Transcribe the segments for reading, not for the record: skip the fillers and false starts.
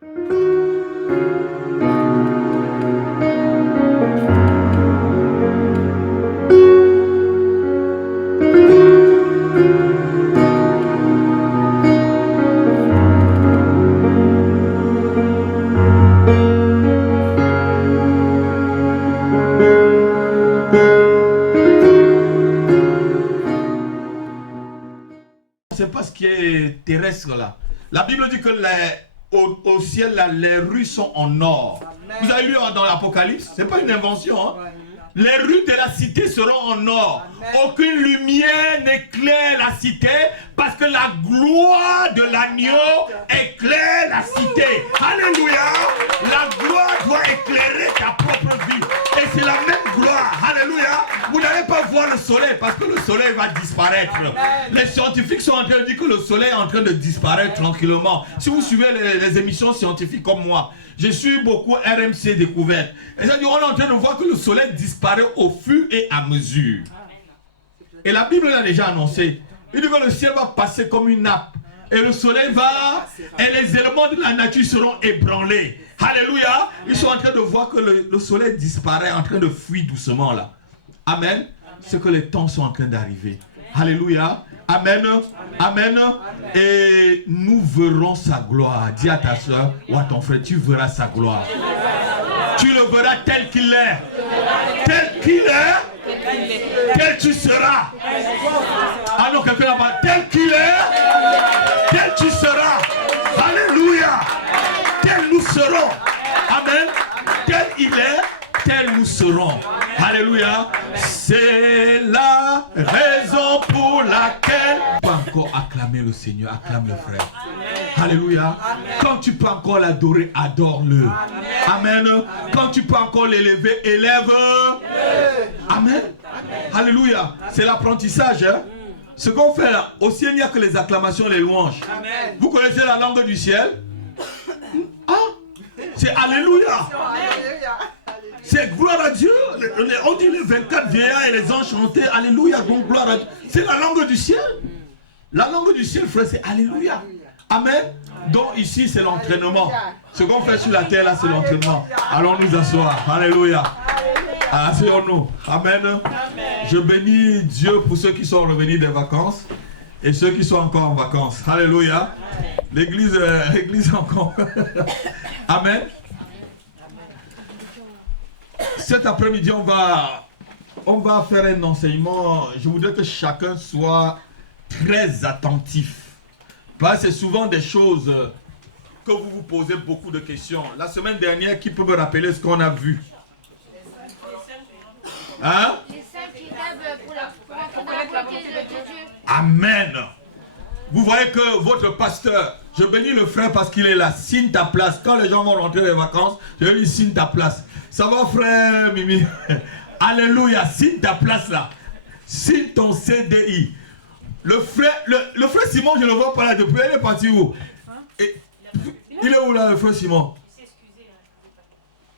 C'est pas ce qui est terrestre là. La Bible dit que au ciel, là, les rues sont en or. Amen. Vous avez lu dans l'Apocalypse, c'est pas une invention. Hein? Ouais. Les rues de la cité seront en or. Amen. Aucune lumière n'éclaire la cité parce que la gloire de l'agneau éclaire la cité. Alléluia. La gloire doit éclairer ta propre vie. Et c'est la même gloire. Alléluia. Vous n'allez pas voir le soleil parce que le soleil va disparaître. Amen. Les scientifiques sont en train de dire que le soleil est en train de disparaître tranquillement. Si vous suivez les émissions scientifiques comme moi, je suis beaucoup RMC Découverte. Et ça dit, on est en train de voir que le soleil disparaît au fur et à mesure. Et la Bible l'a déjà annoncé. Il dit que le ciel va passer comme une nappe. Et le soleil va, et les éléments de la nature seront ébranlés. Alléluia. Ils sont en train de voir que le soleil disparaît, en train de fuir doucement là. Amen. C'est que les temps sont en train d'arriver. Alléluia. Amen. Amen. Et nous verrons sa gloire. Dis à ta soeur ou à ton frère, tu verras sa gloire. Tu le verras tel qu'il est. Tel qu'il est. Tel tu seras. Ah non, quelqu'un là-bas. Tel qu'il est. Tel tu seras. Alléluia. Tel nous serons. Amen. Tel il est. Tel nous serons. Alléluia. C'est la raison pour laquelle tu peux encore acclamer le Seigneur, acclame le frère. Alléluia. Quand tu peux encore l'adorer, adore-le. Amen. Quand tu peux encore l'élever, élève. Amen. Alléluia. C'est l'apprentissage. Hein? Ce qu'on fait là, au ciel, il n'y a que les acclamations, les louanges. Vous connaissez la langue du ciel? Ah, c'est Alléluia. C'est gloire à Dieu. On dit les 24 vieillards et les anges chantaient Alléluia, donc gloire à Dieu. C'est la langue du ciel. La langue du ciel, frère, c'est Alléluia. Amen. Donc ici, c'est l'entraînement. Ce qu'on fait sur la terre, là, c'est l'entraînement. Allons nous asseoir. Alléluia. Asseyons-nous. Amen. Je bénis Dieu pour ceux qui sont revenus des vacances et ceux qui sont encore en vacances. Alléluia. L'église encore. Amen. Cet après-midi, on va faire un enseignement. Je voudrais que chacun soit très attentif. Parce que c'est souvent des choses que vous vous posez beaucoup de questions. La semaine dernière, qui peut me rappeler ce qu'on a vu? Hein? Les 5 étapes pour la volonté de Dieu. Amen. Vous voyez que votre pasteur, je bénis le frère parce qu'il est là, signe ta place. Quand les gens vont rentrer des vacances, je lui dis signe ta place. Ça va frère Mimi? Alléluia, signe ta place là. Signe ton CDI. Le frère Simon, je ne le vois pas là depuis. Il est parti où? Il est où là le frère Simon?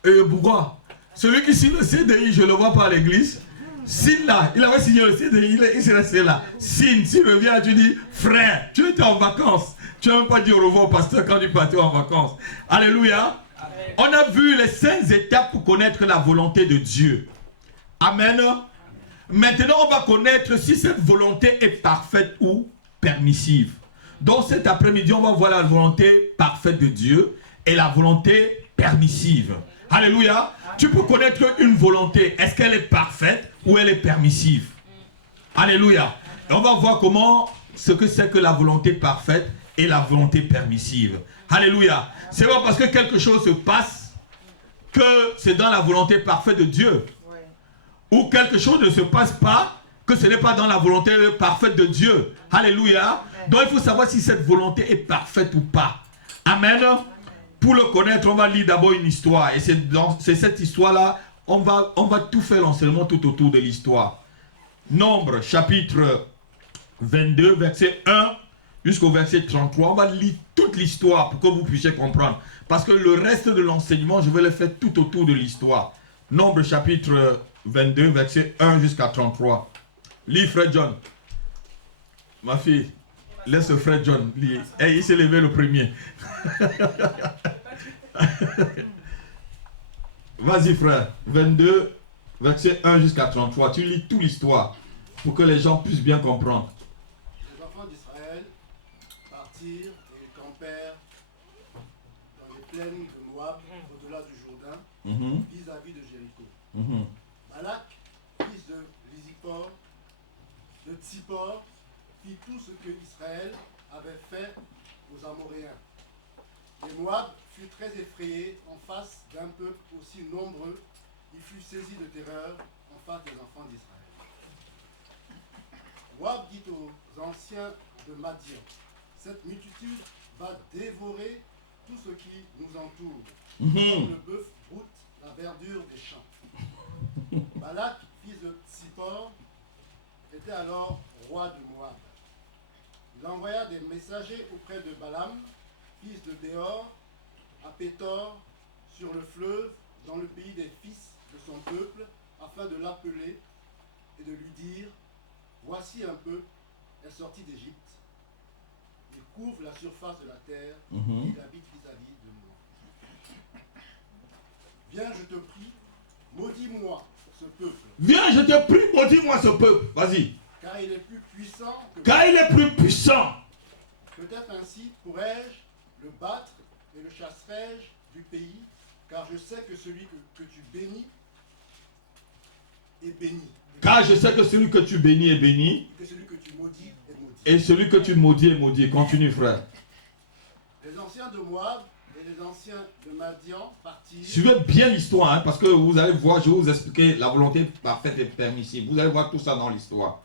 Et pourquoi? Celui qui signe le CDI, je ne le vois pas à l'église. Signe là, il avait signé le CDI, il s'est resté là. Signe, s'il revient, tu dis, frère, tu étais en vacances. Tu n'as même pas dit au revoir au pasteur quand tu partais en vacances. Alléluia. Amen. On a vu les 5 étapes pour connaître la volonté de Dieu. Amen. Maintenant, on va connaître si cette volonté est parfaite ou permissive. Donc cet après-midi, on va voir la volonté parfaite de Dieu et la volonté permissive. Alléluia. Amen. Tu peux connaître une volonté. Est-ce qu'elle est parfaite ou elle est permissive? Alléluia. Et on va voir ce que c'est que la volonté parfaite et la volonté permissive. Alléluia. C'est pas parce que quelque chose se passe que c'est dans la volonté parfaite de Dieu. Ou quelque chose ne se passe pas que ce n'est pas dans la volonté parfaite de Dieu. Alléluia. Donc il faut savoir si cette volonté est parfaite ou pas. Amen. Pour le connaître, on va lire d'abord une histoire. Et c'est cette histoire-là, on va tout faire l'enseignement tout autour de l'histoire. Nombre, chapitre 22, verset 1 jusqu'au verset 33. On va lire toute l'histoire pour que vous puissiez comprendre. Parce que le reste de l'enseignement, je vais le faire tout autour de l'histoire. Nombre, chapitre 22, verset 1 jusqu'à 33. Lis, frère John. Ma fille, laisse frère John lire. Hey, il s'est levé le premier. Vas-y frère, 22, verset 1 jusqu'à 33. Tu lis toute l'histoire pour que les gens puissent bien comprendre. Les enfants d'Israël partirent et campèrent dans les plaines de Moab, au-delà du Jourdain, vis-à-vis de Jéricho. Balak, fils de Lisippor, de Tsippor, fit tout ce que Israël avait fait aux Amoréens. Et Moab fut très effrayé en face d'un peuple aussi nombreux. Il fut saisi de terreur en face des enfants d'Israël. Moab dit aux anciens de Madian, cette multitude va dévorer tout ce qui nous entoure, comme le bœuf broute la verdure des champs. Balak, fils de Tsippor, était alors roi de Moab. Il envoya des messagers auprès de Balaam, fils de Béor, à Pétor, sur le fleuve, dans le pays des fils de son peuple, afin de l'appeler et de lui dire, voici un peuple est sorti d'Égypte. Il couvre la surface de la terre, et il habite vis-à-vis de moi. Viens, je te prie, maudis-moi ce peuple. Viens, je te prie, maudis-moi ce peuple. Vas-y. Car il est plus puissant que Car il est plus puissant. Peut-être ainsi pourrais-je le battre et le chasserai-je du pays, car je sais que celui que tu bénis est béni. Car je sais que celui que tu bénis est béni. Et que celui que tu maudis est maudit. Et celui que tu maudis est maudit. Continue, frère. Les anciens de Moab et les anciens de Madian partirent. Suivez bien l'histoire, hein, parce que vous allez voir, je vais vous expliquer la volonté parfaite et permissive. Vous allez voir tout ça dans l'histoire.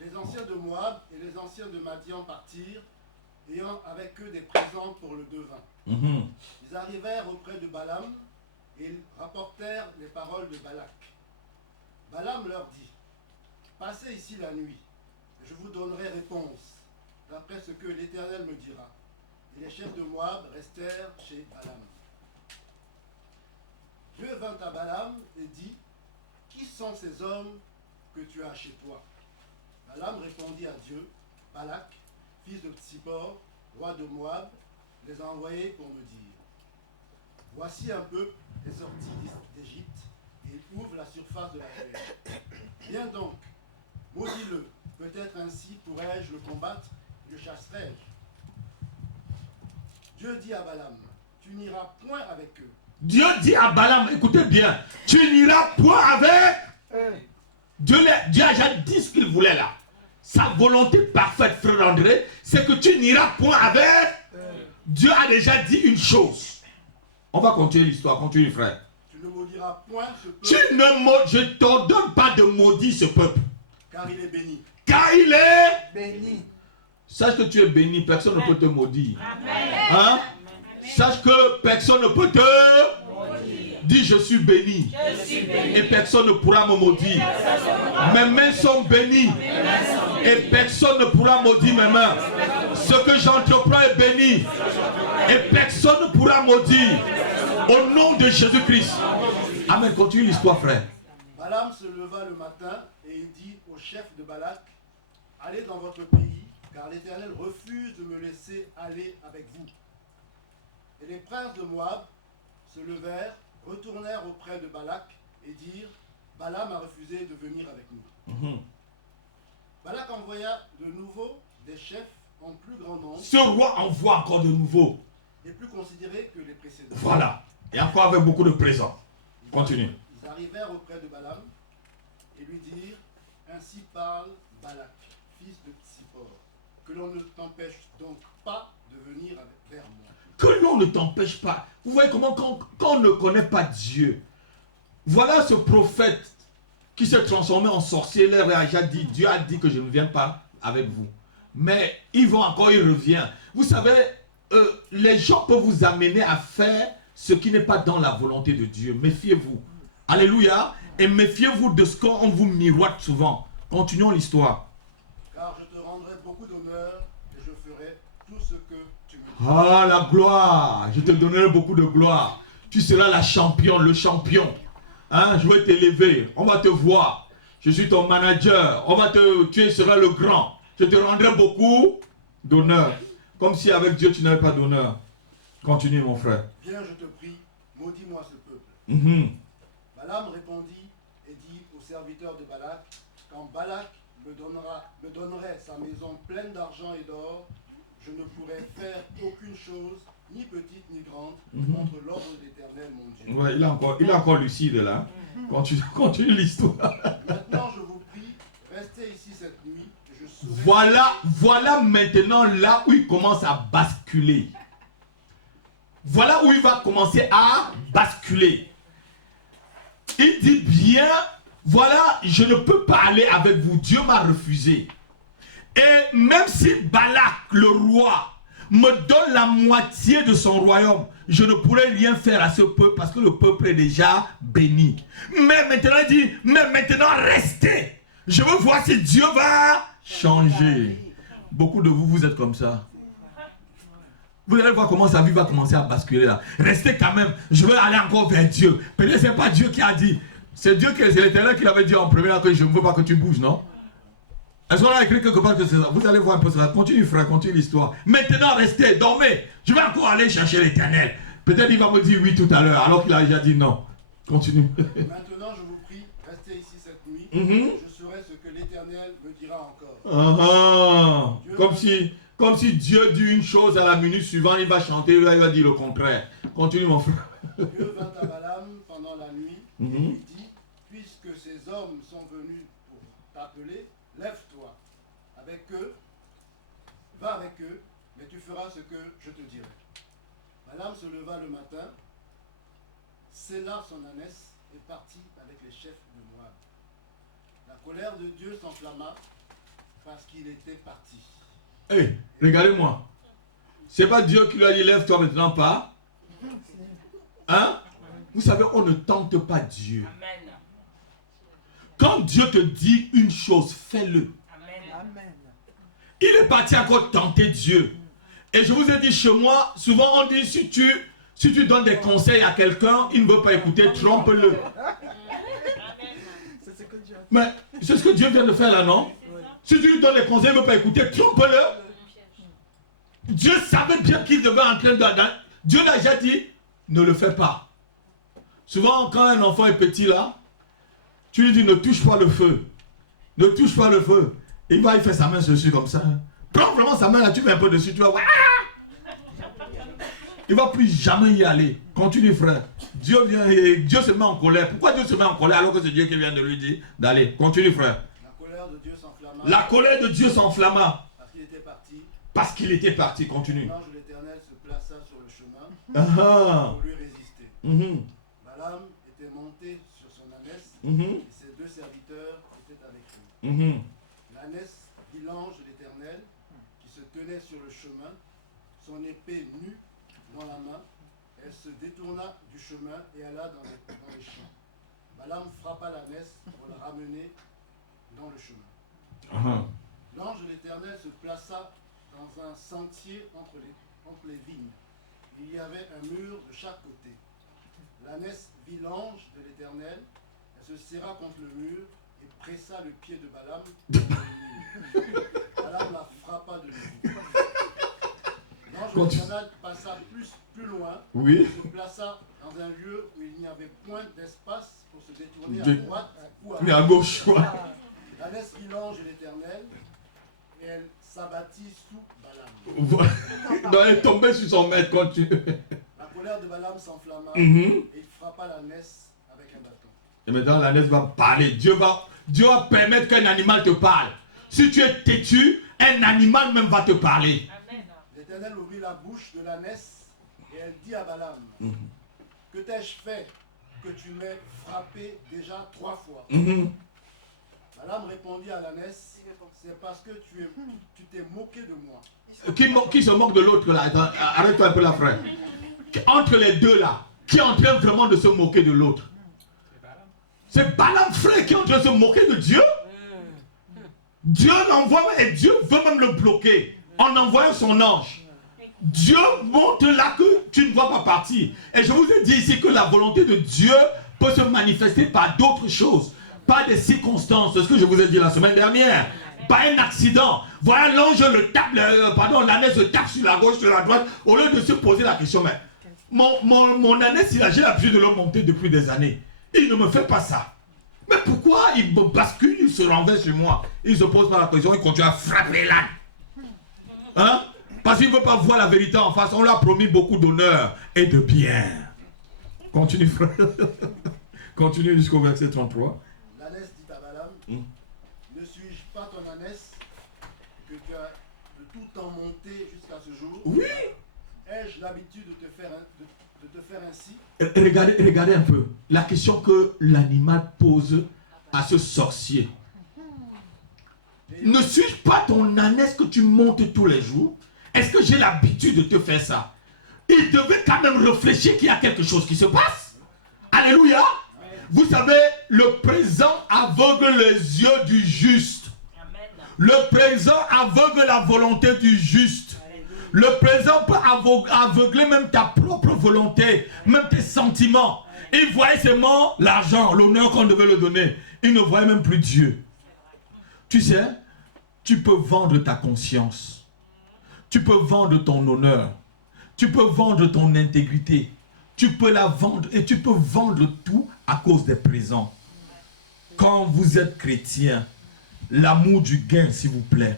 Les anciens de Moab et les anciens de Madian partirent, ayant avec eux des présents pour le devin. Ils arrivèrent auprès de Balaam et ils rapportèrent les paroles de Balak. Balaam leur dit, passez ici la nuit, et je vous donnerai réponse, d'après ce que l'Éternel me dira. Et les chefs de Moab restèrent chez Balaam. Dieu vint à Balaam et dit, qui sont ces hommes que tu as chez toi? Balaam répondit à Dieu, Balak, fils de Tsippor, roi de Moab, les a envoyés pour me dire, voici un peuple est sorti d'Égypte, et il ouvre la surface de la terre. Viens donc, maudis-le, peut-être ainsi pourrais-je le combattre, et le chasserai-je. Dieu dit à Balaam, tu n'iras point avec eux. Dieu dit à Balaam, écoutez bien, tu n'iras point avec. Dieu a déjà dit ce qu'il voulait là. Sa volonté parfaite, frère André, c'est que tu n'iras point avec. Dieu a déjà dit une chose. On va continuer l'histoire, continue frère. Tu ne maudiras point ce peuple. Je ne t'ordonne pas de maudire ce peuple. Car il est béni. Car il est béni. Sache que tu es béni, personne ne peut te maudire. Hein? Sache que personne ne peut te maudire. Dis je suis béni. Et personne ne pourra me maudire. Mes mains sont bénies. Et personne ne pourra maudire mes mains. Ce que j'entreprends est béni. Et personne ne pourra maudire. Au nom de Jésus-Christ. Amen. Continue l'histoire, frère. Balaam se leva le matin et il dit au chef de Balak, allez dans votre pays, car l'Éternel refuse de me laisser aller avec vous. Et les princes de Moab se levèrent, retournèrent auprès de Balak et dirent, Balaam a refusé de venir avec nous. Balak envoya de nouveau des chefs en plus grand nombre. Ce roi envoie encore de nouveau. Et plus considérés que les précédents. Voilà. Et encore avec beaucoup de présents. Continue. Ils arrivèrent auprès de Balaam et lui dirent, ainsi parle Balak, fils de Tsippor, que l'on ne t'empêche donc pas de venir vers moi. Que l'on ne t'empêche pas. Vous voyez comment quand on ne connaît pas Dieu, voilà ce prophète qui s'est transformé en sorcier. Dieu a dit que je ne viens pas avec vous. Mais il revient. Vous savez, les gens peuvent vous amener à faire ce qui n'est pas dans la volonté de Dieu. Méfiez-vous. Alléluia. Et méfiez-vous de ce qu'on vous miroite souvent. Continuons l'histoire. Car je te rendrai beaucoup d'honneur et je ferai tout ce que tu me dis. Ah, la gloire. Je te donnerai beaucoup de gloire. Tu seras la championne, le champion. Hein, je vais t'élever. On va te voir. Je suis ton manager. Tu seras le grand. Je te rendrai beaucoup d'honneur. Comme si avec Dieu tu n'avais pas d'honneur. Continue mon frère. Viens, je te prie, maudis-moi ce peuple. Balaam répondit et dit au serviteur de Balak, quand Balak me donnerait sa maison pleine d'argent et d'or, je ne pourrais faire aucune chose, ni petite ni grande, contre l'ordre de l'Éternel, mon Dieu. Ouais, il est encore lucide là. Continue l'histoire. Maintenant, je vous prie, restez ici cette nuit, et je saurai... Voilà maintenant là où il commence à basculer. Voilà où il va commencer à basculer. Il dit bien, voilà, je ne peux pas aller avec vous, Dieu m'a refusé. Et même si Balak, le roi, me donne la moitié de son royaume, je ne pourrai rien faire à ce peuple parce que le peuple est déjà béni. Mais maintenant, il dit, mais maintenant restez. Je veux voir si Dieu va changer. Beaucoup de vous, vous êtes comme ça. Vous allez voir comment sa vie va commencer à basculer là. Restez quand même, je veux aller encore vers Dieu. Peut-être que ce n'est pas Dieu qui a dit. C'est Dieu c'est l'Éternel qui l'avait dit en premier là que je ne veux pas que tu bouges, non? Est-ce qu'on a écrit quelque part que c'est ça? Vous allez voir un peu ça. Continue frère, continue l'histoire. Maintenant restez, dormez. Je vais encore aller chercher l'Éternel. Peut-être il va me dire oui tout à l'heure alors qu'il a déjà dit non. Continue. Maintenant je vous prie, restez ici cette nuit. Je saurai ce que l'Éternel me dira encore. Comme si Dieu dit une chose à la minute suivante, il va chanter, là il va dire le contraire. Continue mon frère. Dieu vint à Balaam pendant la nuit et lui dit, puisque ces hommes sont venus pour t'appeler, lève-toi avec eux, va avec eux, mais tu feras ce que je te dirai. Balaam se leva le matin, scella son ânesse et partit avec les chefs de Moab. La colère de Dieu s'enflamma parce qu'il était parti. Hey, regardez-moi. C'est pas Dieu qui lui a dit lève-toi maintenant pas. Hein? Vous savez, on ne tente pas Dieu. Amen. Quand Dieu te dit une chose, fais-le. Amen. Il est parti encore tenter Dieu. Et je vous ai dit chez moi, souvent on dit si tu donnes des conseils à quelqu'un, il ne veut pas écouter, trompe-le. Mais c'est ce que Dieu vient de faire là, non? Si tu lui donnes des conseils, il ne veut pas écouter, trompe-le. Dieu savait bien qu'il devait entrer dans... Dieu n'a déjà dit, ne le fais pas. Souvent, quand un enfant est petit là, tu lui dis, ne touche pas le feu. Ne touche pas le feu. Il fait sa main dessus comme ça. Prends vraiment sa main là, tu mets un peu dessus, tu vas voir. Il ne va plus jamais y aller. Continue frère. Dieu vient et Dieu se met en colère. Pourquoi Dieu se met en colère alors que c'est Dieu qui vient de lui dire d'aller? Continue frère. La colère de Dieu s'enflamma. La colère de Dieu s'enflamma. Parce qu'il était parti. Parce qu'il était parti. Continue. L'ange de l'Éternel se plaça sur le chemin pour lui résister. Balaam était monté sur son ânesse et ses deux serviteurs étaient avec lui. L'ânesse vit l'ange de l'Éternel qui se tenait sur le chemin, son épée nue dans la main. Elle se détourna du chemin et alla dans les champs. Balaam frappa l'ânesse pour la ramener dans le chemin. L'ange de l'Éternel se plaça dans un sentier entre les vignes. Il y avait un mur de chaque côté. L'ânesse vit l'ange de l'Éternel, elle se serra contre le mur et pressa le pied de Balaam contre le mur. Balaam la frappa de nouveau. L'ange de l'Éternel passa plus loin, et se plaça dans un lieu où il n'y avait point d'espace pour se détourner à droite ou à gauche. L'ânesse vit l'ange de l'Éternel et elle s'abattit sous Balaam. Elle est tombée sur son maître quand tu... La colère de Balaam s'enflamma et il frappa l'ânesse avec un bâton. Et maintenant l'ânesse va parler. Dieu va permettre qu'un animal te parle. Si tu es têtu, un animal même va te parler. Amen. L'Éternel ouvrit la bouche de l'ânesse et elle dit à Balaam, que t'ai-je fait que tu m'aies frappé déjà 3 fois? Balaam répondit à l'ânesse, c'est parce que tu t'es moqué de moi. Qui se moque de l'autre là? Arrête-toi un peu là frère. Entre les deux là, qui est en train vraiment de se moquer de l'autre? C'est Balaam frère qui est en train de se moquer de Dieu. Dieu l'envoie et Dieu veut même le bloquer en envoyant son ange. Dieu montre là que tu ne vas pas partir. Et je vous ai dit ici que la volonté de Dieu peut se manifester par d'autres choses, par des circonstances. C'est ce que je vous ai dit la semaine dernière. par un accident, voilà l'ange le tape, l'ânesse se tape sur la gauche, sur la droite, au lieu de se poser la question, mais mon ânesse, j'ai l'habitude de le monter depuis des années. Il ne me fait pas ça. Mais pourquoi il me bascule, il se renverse sur moi? Il se pose pas la question, il continue à frapper l'âne. Hein? Parce qu'il ne veut pas voir la vérité en face. On lui a promis beaucoup d'honneur et de bien. Continue, frère. Continue jusqu'au verset 33. L'ânesse dit à Balaam, ne suis-je pas ton ânesse que tu as de tout temps monté jusqu'à ce jour? Oui. Ai-je l'habitude de te faire ainsi? Regardez un peu. La question que l'animal pose à ce sorcier. Ne suis-je pas ton ânesse que tu montes tous les jours? Est-ce que j'ai l'habitude de te faire ça? Il devait quand même réfléchir qu'il y a quelque chose qui se passe. Alléluia. Vous savez, le présent aveugle les yeux du juste. Le présent aveugle la volonté du juste. Le présent peut aveugler même ta propre volonté, même tes sentiments. Il voyait seulement l'argent, l'honneur qu'on devait le donner. Il ne voyait même plus Dieu. Tu sais, tu peux vendre ta conscience. Tu peux vendre ton honneur. Tu peux vendre ton intégrité. Tu peux la vendre et tu peux vendre tout à cause des présents. Quand vous êtes chrétien, l'amour du gain, s'il vous plaît.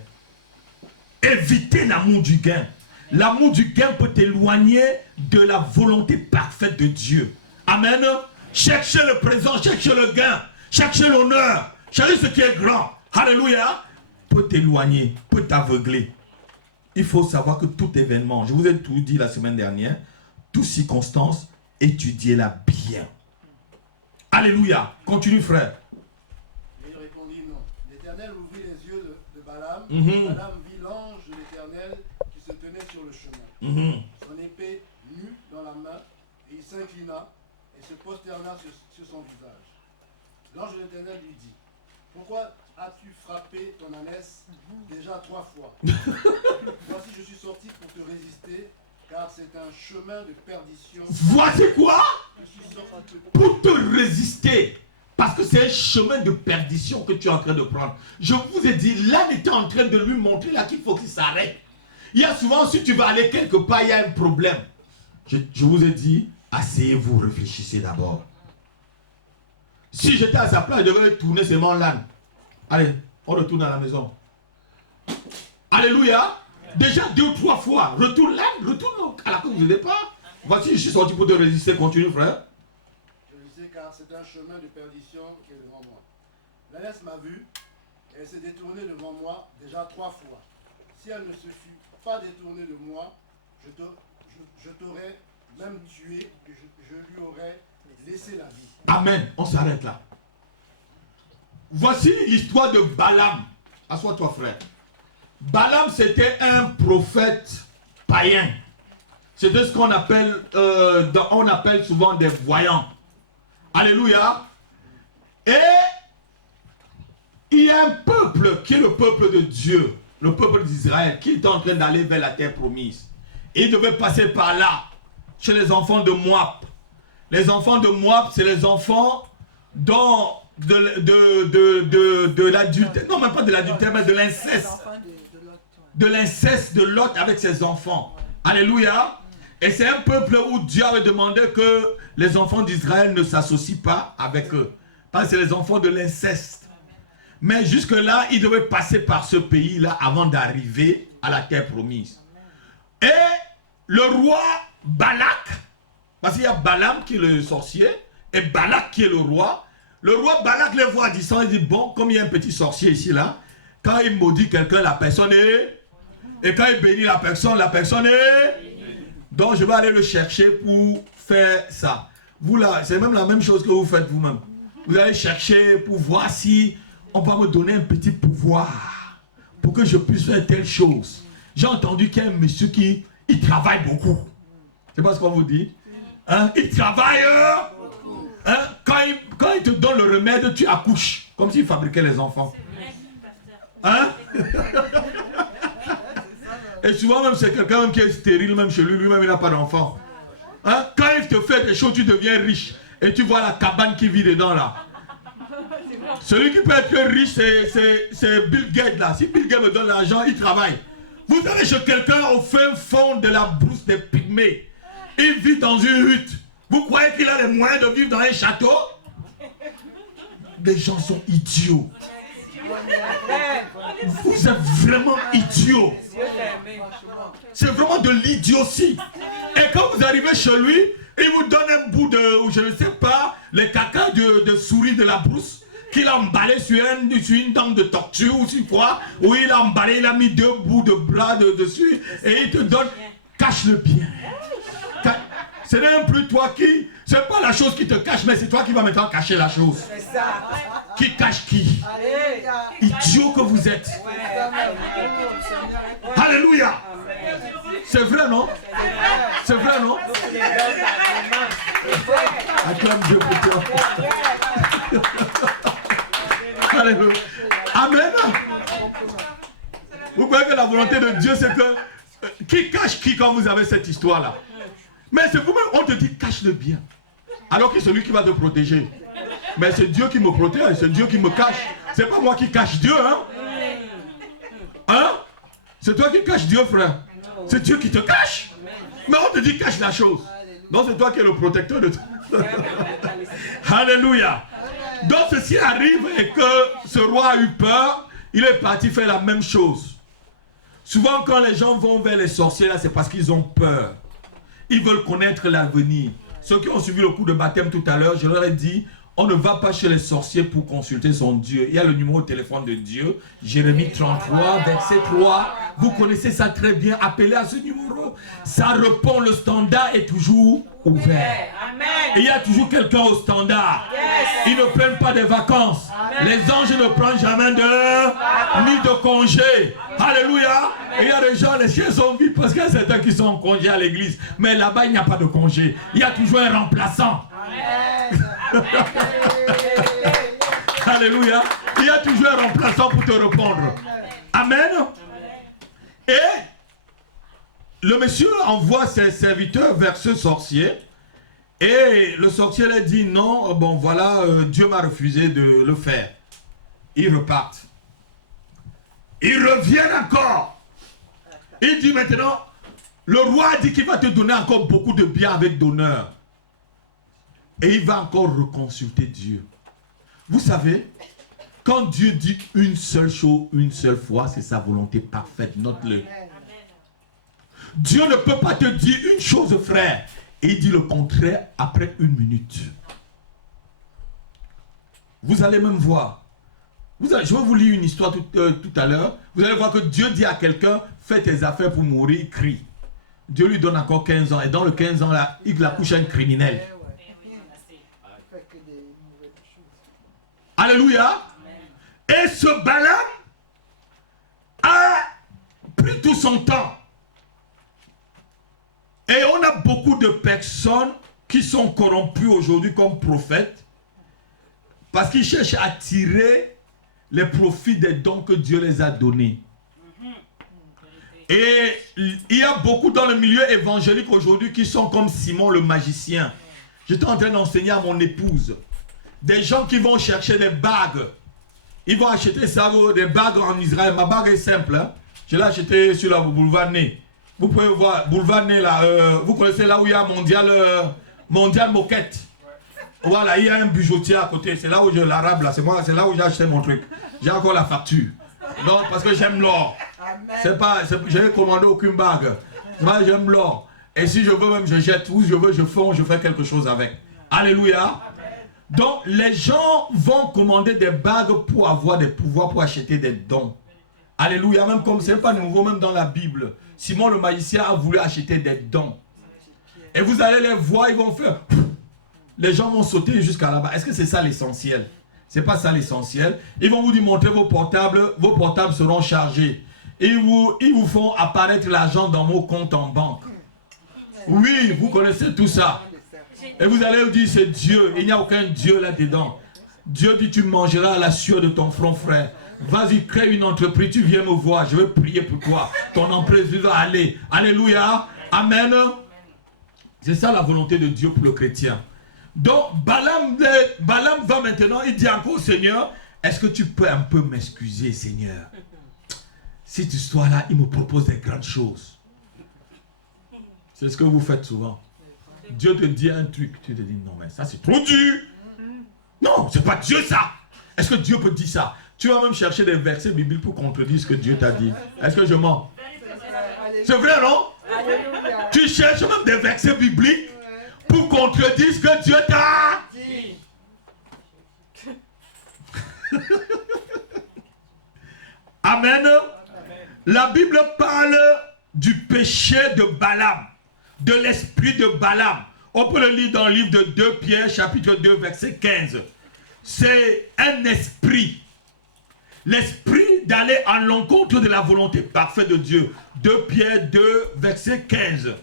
Évitez l'amour du gain. L'amour du gain peut t'éloigner de la volonté parfaite de Dieu. Amen. Cherchez le présent, cherchez le gain, cherchez l'honneur, cherchez ce qui est grand. Alléluia. Peut t'éloigner, peut t'aveugler. Il faut savoir que tout événement, je vous ai tout dit la semaine dernière, toute circonstance, étudiez-la bien. Alléluia. Continue, frère. Et il répondit non. L'Éternel ouvrit les yeux de Balaam. Balaam vit l'ange de l'Éternel qui se tenait sur le chemin. Son épée nue dans la main, et il s'inclina et se prosterna sur son visage. L'ange de l'Éternel lui dit, pourquoi as-tu frappé ton ânesse déjà 3 fois? Voici, je suis sorti pour te résister, car c'est un chemin de perdition. Voici quoi? Je suis sorti pour te résister. Parce que c'est un chemin de perdition que tu es en train de prendre. Je vous ai dit, l'âne était en train de lui montrer là qu'il faut qu'il s'arrête. Il y a souvent, si tu vas aller quelque part, il y a un problème. Je vous ai dit, asseyez-vous, réfléchissez d'abord. Si j'étais à sa place, je devais tourner seulement l'âne. Allez, on retourne à la maison. Alléluia. Déjà 2 ou 3 fois. Retourne l'âne, retourne à la cause de départ. Voici, je suis sorti pour te résister. Continue, frère. Je sais, car c'est un chemin de perdition qui est devant moi. L'ânesse m'a vu et elle s'est détournée devant moi déjà 3 fois. Si elle ne se fût pas détournée de moi, je t'aurais même tué et je lui aurais laissé la vie. Amen. On s'arrête là. Voici l'histoire de Balaam. Assois-toi, frère. Balaam, c'était un prophète païen. C'était ce qu'on appelle, on appelle souvent des voyants. Alléluia. Et il y a un peuple qui est le peuple de Dieu, le peuple d'Israël, qui est en train d'aller vers la terre promise. Il devait passer par là, chez les enfants de Moab. Les enfants de Moab, c'est les enfants de l'adultère. Non, même pas de l'adultère, mais de l'inceste. De l'inceste de Lot avec ses enfants. Alléluia. Et c'est un peuple où Dieu avait demandé que les enfants d'Israël ne s'associent pas avec eux. Parce que c'est les enfants de l'inceste. Mais jusque-là, ils devaient passer par ce pays-là avant d'arriver à la terre promise. Et le roi Balak, parce qu'il y a Balaam qui est le sorcier, et Balak qui est le roi. Le roi Balak les voit disant, il dit, bon, comme il y a un petit sorcier ici, là, quand il maudit quelqu'un, la personne est... Et quand il bénit la personne est... Donc je vais aller le chercher pour faire ça. Vous là, c'est même la même chose que vous faites vous-même. Vous allez chercher pour voir si on va me donner un petit pouvoir pour que je puisse faire telle chose. J'ai entendu qu'il y a un monsieur qui travaille beaucoup. C'est pas ce qu'on vous dit? Hein? Il travaille. Hein? Quand il te donne le remède, tu accouches. Comme s'il fabriquait les enfants. Hein? Et souvent même c'est quelqu'un qui est stérile même chez lui, lui-même il n'a pas d'enfant. Hein? Quand il te fait des choses, tu deviens riche. Et tu vois la cabane qui vit dedans là. Celui qui peut être riche, c'est Bill Gates là. Si Bill Gates me donne l'argent, il travaille. Vous allez chez quelqu'un au fin fond de la brousse des pygmées. Il vit dans une hutte. Vous croyez qu'il a les moyens de vivre dans un château? Les gens sont idiots. Vous êtes vraiment idiots. C'est vraiment de l'idiotie. Et quand vous arrivez chez lui, il vous donne un bout de, je ne sais pas, les caca de souris de la brousse qu'il a emballé sur une dent de tortue ou sur quoi, où il a emballé, il a mis 2 bouts de bras dessus et il te donne, cache-le bien. Ce n'est même plus toi qui, c'est pas la chose qui te cache, mais c'est toi qui vas maintenant cacher la chose. Qui cache qui? Idiot que vous êtes. Alléluia. C'est vrai, non? C'est vrai, non? Acclame Dieu pour toi. Alléluia. Amen. Vous croyez que la volonté de Dieu, c'est que... Qui cache qui quand vous avez cette histoire-là? Mais c'est vous-même, on te dit cache-le bien. Alors que c'est celui qui va te protéger. Mais c'est Dieu qui me protège, c'est Dieu qui me cache. C'est pas moi qui cache Dieu, hein? Hein? C'est toi qui caches Dieu, frère. C'est Dieu qui te cache. Mais on te dit cache la chose. Donc c'est toi qui es le protecteur de tout. Alléluia. Donc ceci arrive et que ce roi a eu peur, il est parti faire la même chose. Souvent quand les gens vont vers les sorciers, là, c'est parce qu'ils ont peur. Ils veulent connaître l'avenir. Ceux qui ont suivi le cours de baptême tout à l'heure, je leur ai dit, on ne va pas chez les sorciers pour consulter son Dieu. Il y a le numéro de téléphone de Dieu, Jérémie 33, verset 3. Vous connaissez ça très bien, appelez à ce numéro. Ça répond, le standard est toujours ouvert. Et il y a toujours quelqu'un au standard. Ils ne prennent pas des vacances. Les anges ne prennent jamais ni de congé. Alléluia. Et il y a des gens, les cieux sont vides parce qu'il y a certains qui sont en congé à l'église. Mais là-bas, il n'y a pas de congé. Il y a toujours un remplaçant. Alléluia. Il y a toujours un remplaçant pour te répondre. Amen. Et le monsieur envoie ses serviteurs vers ce sorcier. Et le sorcier leur dit non, bon voilà, Dieu m'a refusé de le faire. Ils repartent. Ils reviennent encore. Il dit maintenant, le roi a dit qu'il va te donner encore beaucoup de biens avec d'honneur. Et il va encore reconsulter Dieu. Vous savez, quand Dieu dit une seule chose, une seule fois, c'est sa volonté parfaite. Note-le. Dieu ne peut pas te dire une chose, frère, et il dit le contraire après 1 minute. Vous allez même voir. Je vais vous lire une histoire tout à l'heure. Vous allez voir que Dieu dit à quelqu'un, fais tes affaires pour mourir, il crie. Dieu lui donne encore 15 ans. Et dans le 15 ans, là, il accouche un criminel. Alléluia. Et ce Balaam a pris tout son temps. Et on a beaucoup de personnes qui sont corrompues aujourd'hui comme prophètes parce qu'ils cherchent à tirer les profits des dons que Dieu les a donnés. Et il y a beaucoup dans le milieu évangélique aujourd'hui qui sont comme Simon le magicien. J'étais en train d'enseigner à mon épouse. Des gens qui vont chercher des bagues. Ils vont acheter ça, des bagues en Israël. Ma bague est simple. Hein? Je l'ai achetée sur le boulevard Ney. Vous pouvez voir, boulevard Ney là. Vous connaissez là où il y a Mondial Moquette. Voilà, il y a un bijoutier à côté. C'est là où j'ai l'arabe là. C'est là où j'ai acheté mon truc. J'ai encore la facture. Non, parce que j'aime l'or. Je n'ai commandé aucune bague. Moi, j'aime l'or. Et si je veux même, je jette. Où je veux, je fonds, je fais quelque chose avec. Alléluia. Donc, les gens vont commander des bagues pour avoir des pouvoirs, pour acheter des dons. Alléluia. Même comme ce n'est pas nouveau, même dans la Bible. Simon le magicien a voulu acheter des dons. Et vous allez les voir, ils vont faire... Les gens vont sauter jusqu'à là-bas. Est-ce que c'est ça l'essentiel? Ce n'est pas ça l'essentiel. Ils vont vous montrer vos portables seront chargés. Ils vous font apparaître l'argent dans vos comptes en banque. Oui, vous connaissez tout ça. Et vous allez vous dire, c'est Dieu. Il n'y a aucun Dieu là-dedans. Dieu dit, tu mangeras à la sueur de ton front, frère. Vas-y, crée une entreprise, tu viens me voir, je vais prier pour toi. Ton entreprise va aller. Alléluia. Amen. C'est ça la volonté de Dieu pour le chrétien. Donc Balaam va maintenant, il dit encore au Seigneur, est-ce que tu peux un peu m'excuser, Seigneur? Cette histoire-là, il me propose des grandes choses. C'est ce que vous faites souvent. Dieu te dit un truc, tu te dis non mais ça c'est trop dur. Non, c'est pas Dieu ça. Est-ce que Dieu peut dire ça? Tu vas même chercher des versets bibliques pour contredire ce que Dieu t'a dit. Est-ce que je mens? C'est vrai, non? Tu cherches même des versets bibliques pour contredire ce que Dieu t'a dit. Amen. La Bible parle du péché de Balaam, de l'esprit de Balaam. On peut le lire dans le livre de 2 Pierre, chapitre 2, verset 15. C'est un esprit. L'esprit d'aller à l'encontre de la volonté parfaite de Dieu. 2 Pierre 2, verset 15.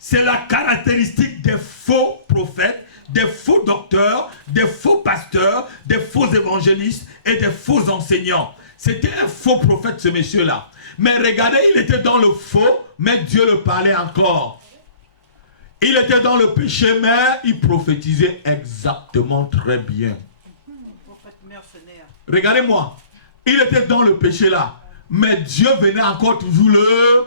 C'est la caractéristique des faux prophètes, des faux docteurs, des faux pasteurs, des faux évangélistes et des faux enseignants. C'était un faux prophète, ce monsieur-là. Mais regardez, il était dans le faux, mais Dieu le parlait encore. Il était dans le péché, mais il prophétisait exactement très bien. Regardez-moi. Il était dans le péché là. Mais Dieu venait encore toujours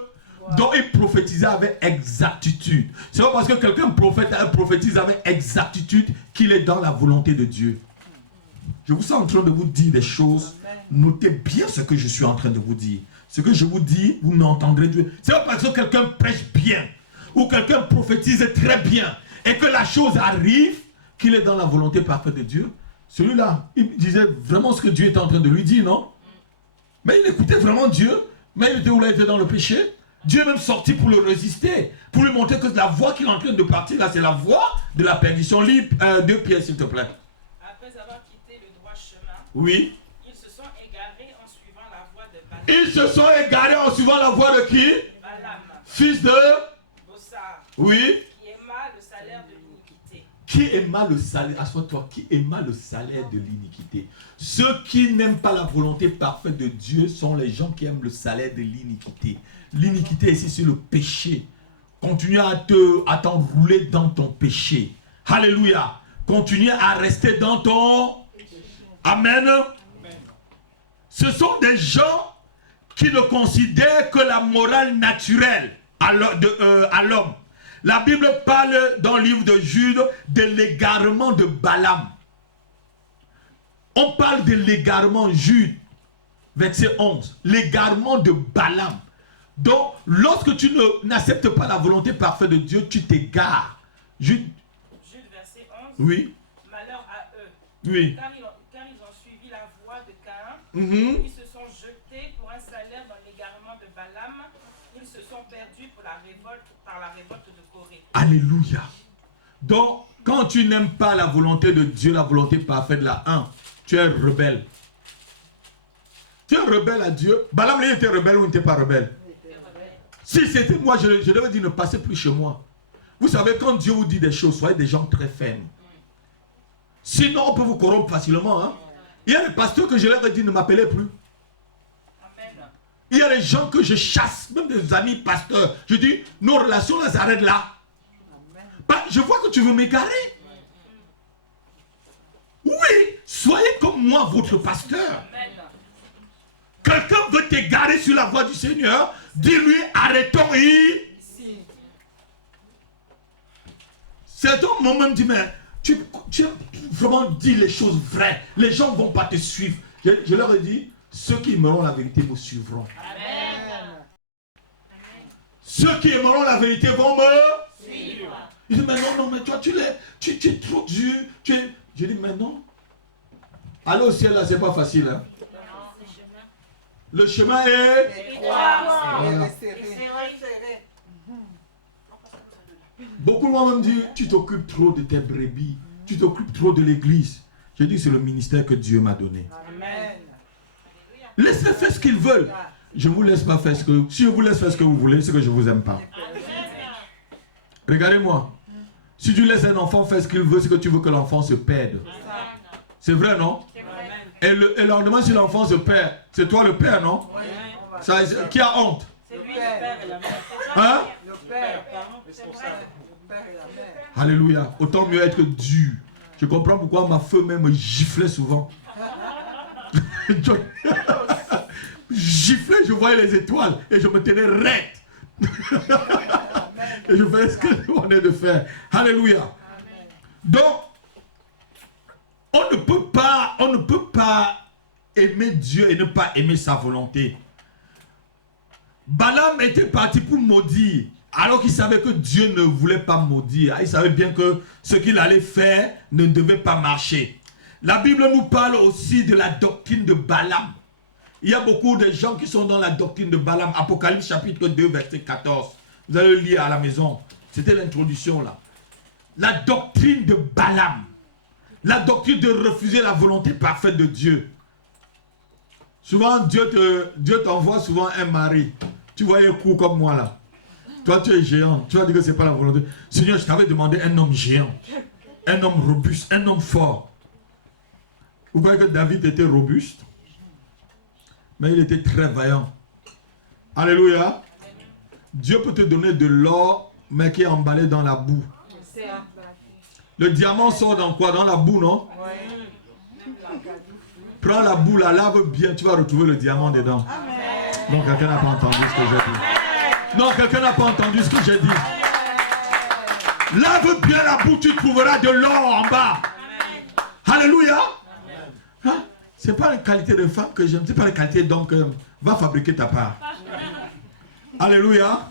donc il prophétisait avec exactitude. C'est pas parce que quelqu'un prophétise avec exactitude qu'il est dans la volonté de Dieu. Je vous sens en train de vous dire des choses. Notez bien ce que je suis en train de vous dire. Ce que je vous dis, vous n'entendrez Dieu. C'est pas parce que quelqu'un prêche bien ou quelqu'un prophétise très bien et que la chose arrive qu'il est dans la volonté parfaite de Dieu. Celui-là, il disait vraiment ce que Dieu était en train de lui dire, non? Mais il écoutait vraiment Dieu, mais il était où là? Il était dans le péché. Dieu est même sorti pour le résister, pour lui montrer que la voie qu'il est en train de partir, là, c'est la voie de la perdition. Lis 2 Pierre, s'il te plaît. Après avoir quitté le droit chemin, oui. Ils se sont égarés en suivant la voie de Balaam. Ils se sont égarés en suivant la voie de qui? Balaam, fils de Bossard, oui. qui aima le salaire de l'iniquité. Qui aima le salaire, assois-toi, qui aima le salaire de l'iniquité. Ceux qui n'aiment pas la volonté parfaite de Dieu sont les gens qui aiment le salaire de l'iniquité. L'iniquité ici, c'est le péché. Continue à t'enrouler dans ton péché. Alléluia. Continue à rester dans ton... Amen. Ce sont des gens qui ne considèrent que la morale naturelle à l'homme. La Bible parle dans le livre de Jude de l'égarement de Balaam. On parle de l'égarement, Jude, verset 11. L'égarement de Balaam. Donc, lorsque tu n'acceptes pas la volonté parfaite de Dieu, tu t'égares. Jude, verset 11. Oui. Malheur à eux. Oui. Car ils ont suivi la voie de Caïn. Mm-hmm. Ils se sont jetés pour un salaire dans l'égarement de Balaam. Ils se sont perdus par la révolte de Corée. Alléluia. Donc, quand tu n'aimes pas la volonté de Dieu, la volonté parfaite, la 1, tu es rebelle. Tu es rebelle à Dieu. Balaam, il était rebelle ou il n'était pas rebelle? Si c'était moi, je devais dire ne passez plus chez moi. Vous savez, quand Dieu vous dit des choses, soyez des gens très fermes. Sinon, on peut vous corrompre facilement. Hein? Il y a des pasteurs que je leur ai dit ne m'appelez plus. Il y a des gens que je chasse, même des amis pasteurs. Je dis, nos relations, elles s'arrêtent là. Bah, je vois que tu veux m'égarer. Oui, soyez comme moi, votre pasteur. Quelqu'un veut t'égarer sur la voie du Seigneur, dis-lui, arrêtons ici. Certains moments me disent, mais tu vraiment dis les choses vraies. Les gens ne vont pas te suivre. Je leur ai dit, ceux qui aimeront la vérité me suivront. Amen. Ceux qui aimeront la vérité vont me suivre. Ils disent, mais non, mais toi, tu es trop dur. Je dis, mais non. Aller au ciel, là, c'est pas facile. Hein? Le chemin est étroit. Beaucoup m'ont même dit, tu t'occupes trop de tes brebis, tu t'occupes trop de l'église. J'ai dit, c'est le ministère que Dieu m'a donné. Amen. Laissez faire ce qu'ils veulent. Je ne vous laisse pas faire ce que... Si je vous laisse faire ce que vous voulez, c'est que je ne vous aime pas. Regardez-moi. Si tu laisses un enfant faire ce qu'il veut, c'est que tu veux que l'enfant se perde. C'est vrai, non? Et le lendemain, si l'enfant se perd, c'est toi le père, non? Qui a honte? C'est lui le père et la mère. Hein? Le père. Alléluia. Autant mieux être dur. Je comprends pourquoi ma femme même me giflait souvent. Giflait, je voyais les étoiles et je me tenais raide. Et je faisais ce que je demandais de faire. Alléluia. Donc, on ne peut pas aimer Dieu et ne pas aimer sa volonté. Balaam était parti pour maudire, alors qu'il savait que Dieu ne voulait pas maudire. Il savait bien que ce qu'il allait faire ne devait pas marcher. La Bible nous parle aussi de la doctrine de Balaam. Il y a beaucoup de gens qui sont dans la doctrine de Balaam. Apocalypse chapitre 2, verset 14. Vous allez le lire à la maison. C'était l'introduction là. La doctrine de Balaam. La doctrine de refuser la volonté parfaite de Dieu. Souvent, Dieu t'envoie souvent un mari. Tu vois un coup comme moi là. Toi, tu es géant. Tu vas dire que ce n'est pas la volonté. Seigneur, je t'avais demandé un homme géant. Un homme robuste. Un homme fort. Vous voyez que David était robuste. Mais il était très vaillant. Alléluia. Dieu peut te donner de l'or, mais qui est emballé dans la boue. Le diamant sort dans quoi? Dans la boue, non? Prends la boue, la lave bien, tu vas retrouver le diamant dedans. Donc quelqu'un n'a pas entendu ce que j'ai dit. Non, quelqu'un n'a pas entendu ce que j'ai dit. Lave bien la boue, tu trouveras de l'or en bas. Alléluia. Hein? C'est pas la qualité de femme que j'aime, c'est pas la qualité d'homme que j'aime. Va fabriquer ta part. Alléluia.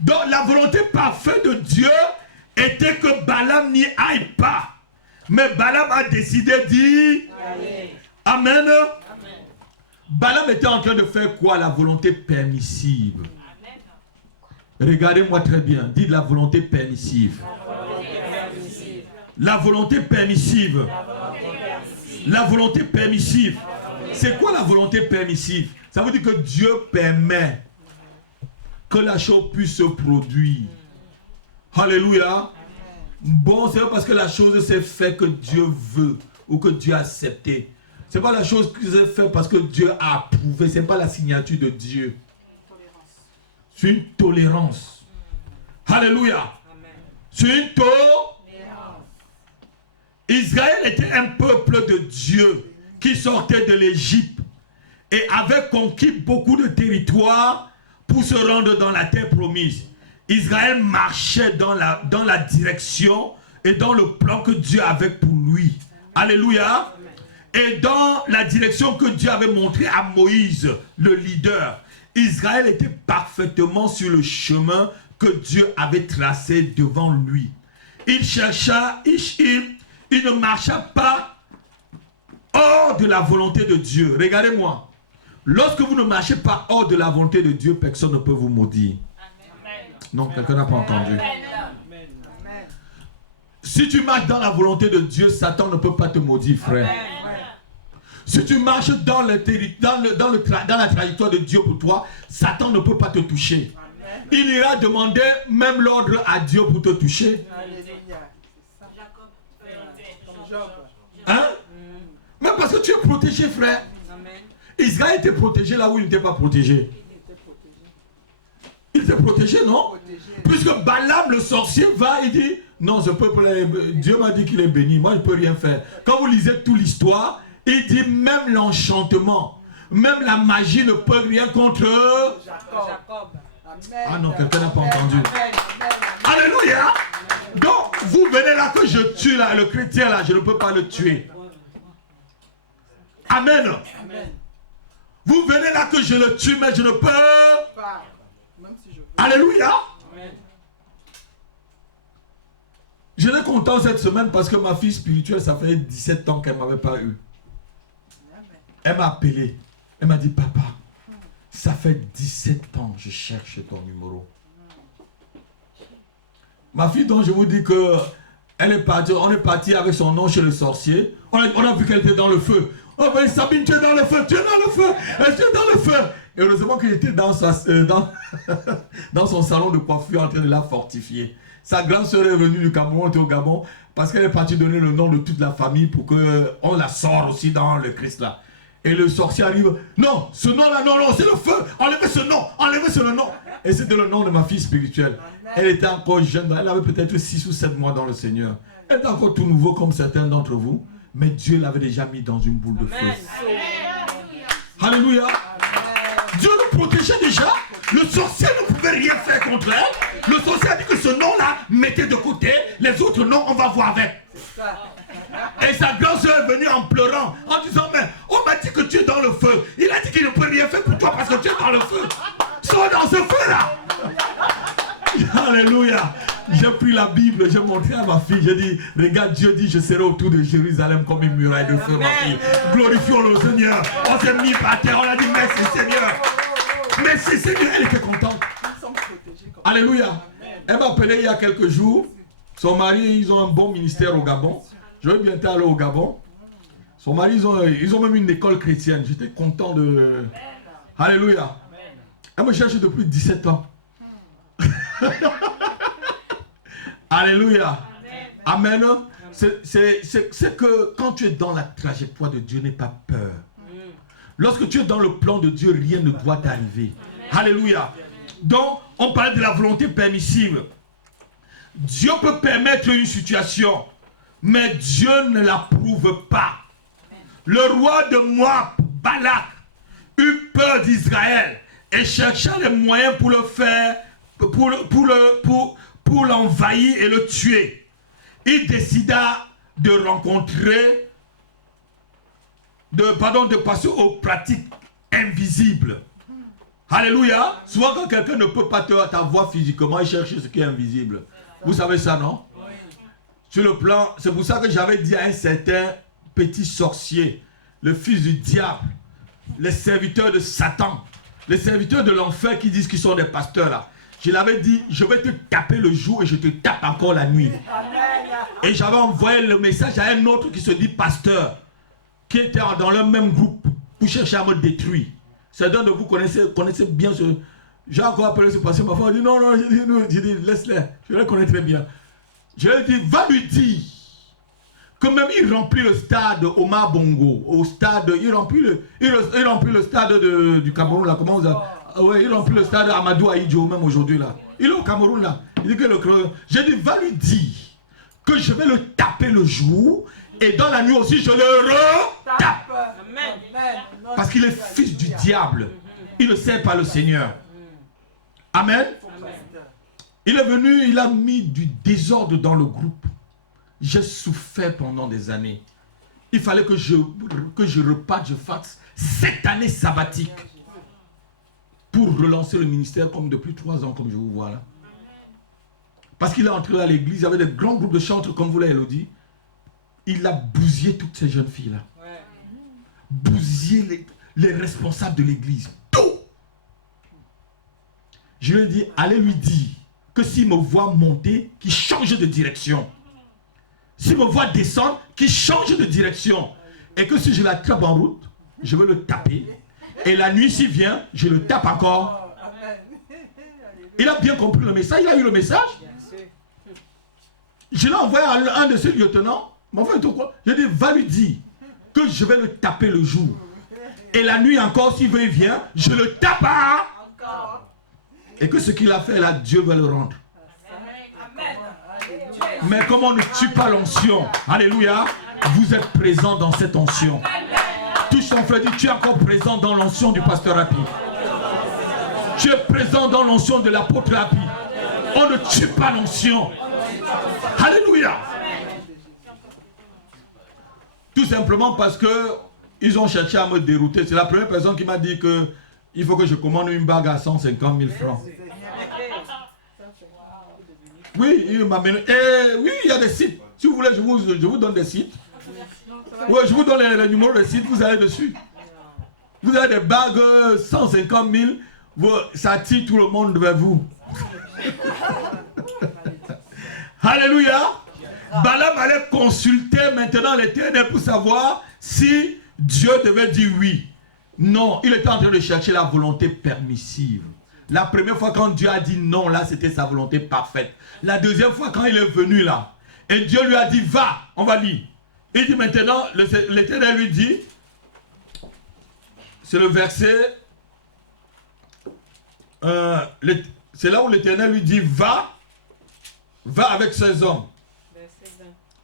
Donc la volonté parfaite de Dieu était que Balaam n'y aille pas. Mais Balaam a décidé d'y aller. Amen. Amen. Balaam était en train de faire quoi? La volonté permissive. Regardez-moi très bien. Dites la volonté permissive. La volonté permissive. La volonté permissive. C'est quoi la volonté permissive? Ça veut dire que Dieu permet que la chose puisse se produire. Alléluia. Bon, c'est pas parce que la chose s'est faite que Dieu veut ou que Dieu a accepté. C'est pas la chose qui s'est faite parce que Dieu a approuvé. C'est pas la signature de Dieu. C'est une tolérance. Alléluia. C'est une tolérance. Israël était un peuple de Dieu qui sortait de l'Égypte et avait conquis beaucoup de territoires pour se rendre dans la terre promise. Israël marchait dans la direction et dans le plan que Dieu avait pour lui. Alléluia. Et dans la direction que Dieu avait montrée à Moïse, le leader, Israël était parfaitement sur le chemin que Dieu avait tracé devant lui. Il chercha, il ne marcha pas hors de la volonté de Dieu. Regardez-moi. Lorsque vous ne marchez pas hors de la volonté de Dieu, personne ne peut vous maudire. Non, quelqu'un n'a pas entendu. Si tu marches dans la volonté de Dieu, Satan ne peut pas te maudire, frère. Si tu marches dans la trajectoire de Dieu pour toi, Satan ne peut pas te toucher. Il ira demander même l'ordre à Dieu pour te toucher. Hein? Mais parce que tu es protégé, frère. Israël était protégé là où il n'était pas protégé. Il était protégé, non? Puisque Balaam, le sorcier, va et dit, non, ce peuple, Dieu m'a dit qu'il est béni, moi je ne peux rien faire. Quand vous lisez toute l'histoire, il dit même l'enchantement, même la magie ne peut rien contre Jacob. Ah non, quelqu'un n'a pas entendu. Alléluia. Donc, vous venez là que je tue là, le chrétien là, je ne peux pas le tuer. Amen. Vous venez là que je le tue, mais je ne peux pas. Alléluia. Je suis content cette semaine parce que ma fille spirituelle, ça fait 17 ans qu'elle ne m'avait pas eu. Elle m'a appelé. Elle m'a dit, papa, ça fait 17 ans que je cherche ton numéro. Ma fille, dont je vous dis que elle est partie, on est parti avec son nom chez le sorcier. On a vu qu'elle était dans le feu. Oh ben Sabine, tu es dans le feu, tu es dans le feu, tu es dans le feu. Et heureusement qu'il était dans son salon de coiffure en train de la fortifier. Sa grande sœur est venue du Cameroun, elle était au Gabon, parce qu'elle est partie donner le nom de toute la famille pour qu'on la sorte aussi dans le Christ là. Et le sorcier arrive, non, ce nom là, non, c'est le feu, enlevez ce nom, Et c'était le nom de ma fille spirituelle. Elle était encore jeune, elle avait peut-être 6 ou 7 mois dans le Seigneur. Elle était encore tout nouveau comme certains d'entre vous, mais Dieu l'avait déjà mis dans une boule de feu. Alléluia. Dieu nous protégeait déjà. Le sorcier ne pouvait rien faire contre elle. Le sorcier a dit que ce nom-là, mettez de côté. Les autres noms, on va voir avec. Et sa grande soeur est venue en pleurant, en disant, mais on m'a dit que tu es dans le feu. Il a dit qu'il ne peut rien faire pour toi parce que tu es dans le feu. Sois dans ce feu-là. Alléluia. J'ai pris la Bible, j'ai montré à ma fille, j'ai dit, regarde, Dieu dit, je serai autour de Jérusalem comme une muraille de feu, ma fille. Glorifions le Seigneur. On s'est mis par terre, on a dit, merci Seigneur. Merci Seigneur, elle était contente. Alléluia. Elle m'a appelé il y a quelques jours. Son mari, ils ont un bon ministère au Gabon. Je vais bientôt aller au Gabon. Son mari, ils ont même une école chrétienne. J'étais content de... Alléluia. Elle me cherche depuis 17 ans. Alléluia. Amen. C'est que quand tu es dans la trajectoire de Dieu, n'aie pas peur. Lorsque tu es dans le plan de Dieu, rien ne doit t'arriver. Alléluia. Donc, on parle de la volonté permissive. Dieu peut permettre une situation, mais Dieu ne l'approuve pas. Le roi de Moab, Balak, eut peur d'Israël et chercha les moyens pour le faire, pour l'envahir et le tuer. Il décida de rencontrer, de passer aux pratiques invisibles. Alléluia. Souvent quand quelqu'un ne peut pas ta voir physiquement, il cherche ce qui est invisible. Vous savez ça, non? Oui. Sur le plan, c'est pour ça que j'avais dit à un certain petit sorcier, le fils du diable, les serviteurs de Satan, les serviteurs de l'enfer qui disent qu'ils sont des pasteurs là. Je l'avais dit, je vais te taper le jour et je te tape encore la nuit. Et j'avais envoyé le message à un autre qui se dit pasteur, qui était dans le même groupe pour chercher à me détruire. Certains de vous connaissez bien ce... J'ai encore appelé ce pasteur, ma femme a dit non, j'ai dit laisse-les, je le connais très bien. Je lui ai dit, va lui dire que même il remplit le stade Omar Bongo, au stade, il remplit le stade du Cameroun là, comment vous avez... Ouais, il remplit le stade Amadou Aïdjo même aujourd'hui là. Il est au Cameroun là. Il dit que j'ai dit, va lui dire que je vais le taper le jour et dans la nuit aussi je le retape. Parce qu'il est fils du diable. Il ne sert pas le Seigneur. Amen. Il est venu, il a mis du désordre dans le groupe. J'ai souffert pendant des années. Il fallait que je reparte, je fasse 7 années sabbatiques pour relancer le ministère comme depuis 3 ans, comme je vous vois là. Parce qu'il est entré à l'église, il y avait des grands groupes de chantres, comme vous l'avez dit. Il a bousillé toutes ces jeunes filles là. Bousillé les responsables de l'église. Tout. Je lui ai dit, allez lui dire que s'il me voit monter, qu'il change de direction. S'il me voit descendre, qu'il change de direction. Et que si je l'attrape en route, je vais le taper. Et la nuit s'il vient, je le tape encore. Il a bien compris le message, il a eu le message. Je l'ai envoyé à un de ses lieutenants. Je lui ai dit, va lui dire que je vais le taper le jour. Et la nuit encore, s'il veut, il vient, je le tape. Et que ce qu'il a fait là, Dieu va le rendre. Mais comme on ne tue pas l'onction, alléluia, vous êtes présent dans cette onction. Touche ton frère, dit, tu es encore présent dans l'onction du pasteur Happy. Tu es présent dans l'onction de l'apôtre Happy. On ne tue pas l'onction. Alléluia. Tout simplement parce que ils ont cherché à me dérouter. C'est la première personne qui m'a dit que il faut que je commande une bague à 150 000 francs. Oui, il m'a mené. Oui, il y a des sites. Si vous voulez, je vous donne des sites. Oui, je vous donne les numéros des sites, vous allez dessus. Vous avez des bagues 150 000, ça attire tout le monde vers vous. Alléluia. Balaam allait consulter maintenant l'Éternel pour savoir si Dieu devait dire oui. Non, il était en train de chercher la volonté permissive. La première fois quand Dieu a dit non, là c'était sa volonté parfaite. La deuxième fois quand il est venu là, et Dieu lui a dit va, on va lire. Il dit maintenant, l'Éternel lui dit, c'est le verset c'est là où l'Éternel lui dit, va avec ces hommes.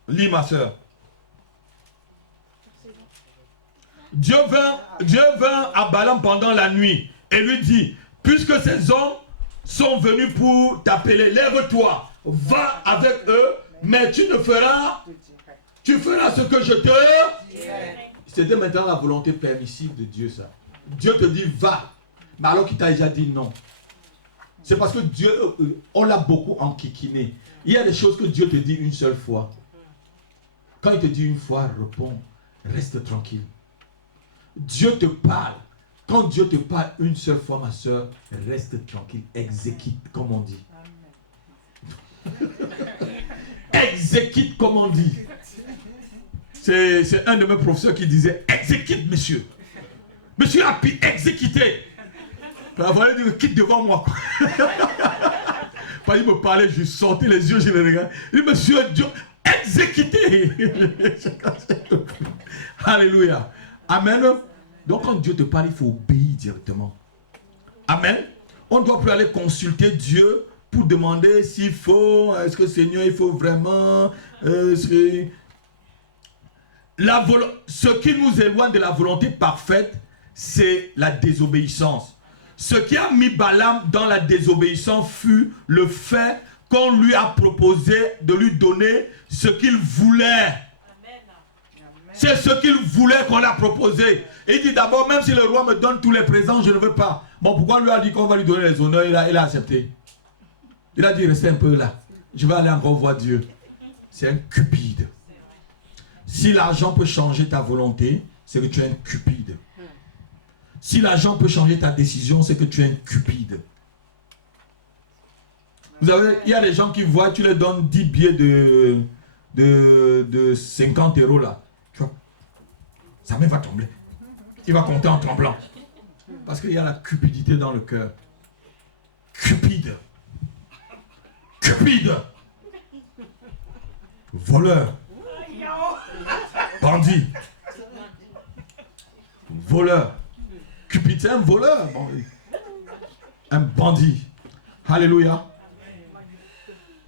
Lis ma soeur. Dieu vint à Balaam pendant la nuit et lui dit, puisque ces hommes sont venus pour t'appeler, lève-toi, va avec eux, mais tu feras ce que je te... C'était maintenant la volonté permissive de Dieu, ça. Dieu te dit, va, mais alors qu'il t'a déjà dit non. C'est parce que Dieu, on l'a beaucoup enquiquiné. Il y a des choses que Dieu te dit une seule fois. Quand il te dit une fois, réponds, reste tranquille. Dieu te parle. Quand Dieu te parle une seule fois, ma soeur, reste tranquille. Exécute, comme on dit. Exécute, comme on dit. C'est un de mes professeurs qui disait, exécute, monsieur. Monsieur a pu exécuter. Il fallait dire, quitte devant moi. Quand il me parlait, je sortais les yeux, je le regardais. Il dit, monsieur, Dieu, exécutez. Alléluia. Amen. Donc quand Dieu te parle, il faut obéir directement. Amen. On ne doit plus aller consulter Dieu pour demander s'il faut, est-ce que Seigneur, il faut vraiment... ce qui nous éloigne de la volonté parfaite, c'est la désobéissance. Ce qui a mis Balaam dans la désobéissance fut le fait qu'on lui a proposé de lui donner ce qu'il voulait. C'est ce qu'il voulait qu'on a proposé. Il dit d'abord, même si le roi me donne tous les présents, je ne veux pas. Bon, pourquoi on lui a dit qu'on va lui donner les honneurs? Il a accepté. Il a dit, restez un peu là. Je vais aller encore voir Dieu. C'est un cupide. Si l'argent peut changer ta volonté, c'est que tu es un cupide. Si l'argent peut changer ta décision, c'est que tu es un cupide. Vous savez, il y a des gens qui voient, tu leur donnes 10 billets de 50 € là. Sa main va trembler. Il va compter en tremblant. Parce qu'il y a la cupidité dans le cœur. Cupide. Cupide. Voleur. Bandit. Voleur. Cupide, c'est un voleur. Un bandit. Alléluia.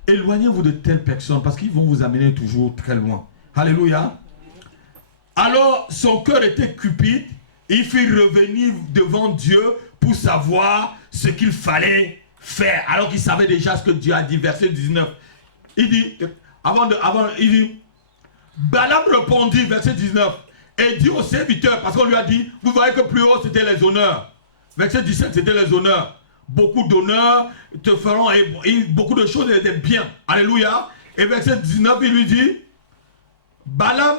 Éloignez-vous de telles personnes parce qu'ils vont vous amener toujours très loin. Alléluia. Alors, son cœur était cupide. Il fit revenir devant Dieu pour savoir ce qu'il fallait faire. Alors qu'il savait déjà ce que Dieu a dit. Verset 19. Il dit, il dit, Balaam répondit, verset 19, et dit au serviteur, parce qu'on lui a dit, vous voyez que plus haut c'était les honneurs. Verset 17, c'était les honneurs. Beaucoup d'honneurs te feront, et beaucoup de choses étaient bien. Alléluia. Et verset 19, il lui dit, Balaam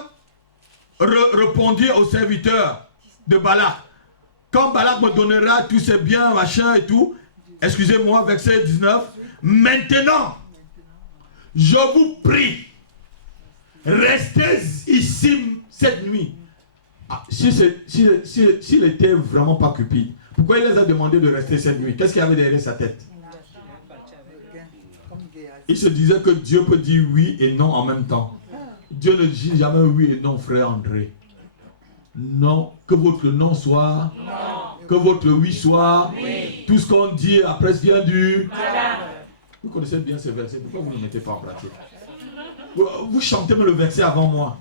répondit au serviteur de Balak. Quand Balak me donnera tous ces biens, machin et tout, excusez-moi, verset 19, maintenant, je vous prie, restez ici cette nuit. Ah, s'il était vraiment pas cupide, pourquoi il les a demandé de rester cette nuit? Qu'est-ce qu'il y avait derrière sa tête? Il se disait que Dieu peut dire oui et non en même temps. Dieu ne dit jamais oui et non, frère André. Non, que votre non soit, non. Que votre oui soit. Oui. Tout ce qu'on dit après vient du... Vous connaissez bien ce verset, pourquoi vous ne le mettez pas en pratique? Vous chantez le verset avant moi.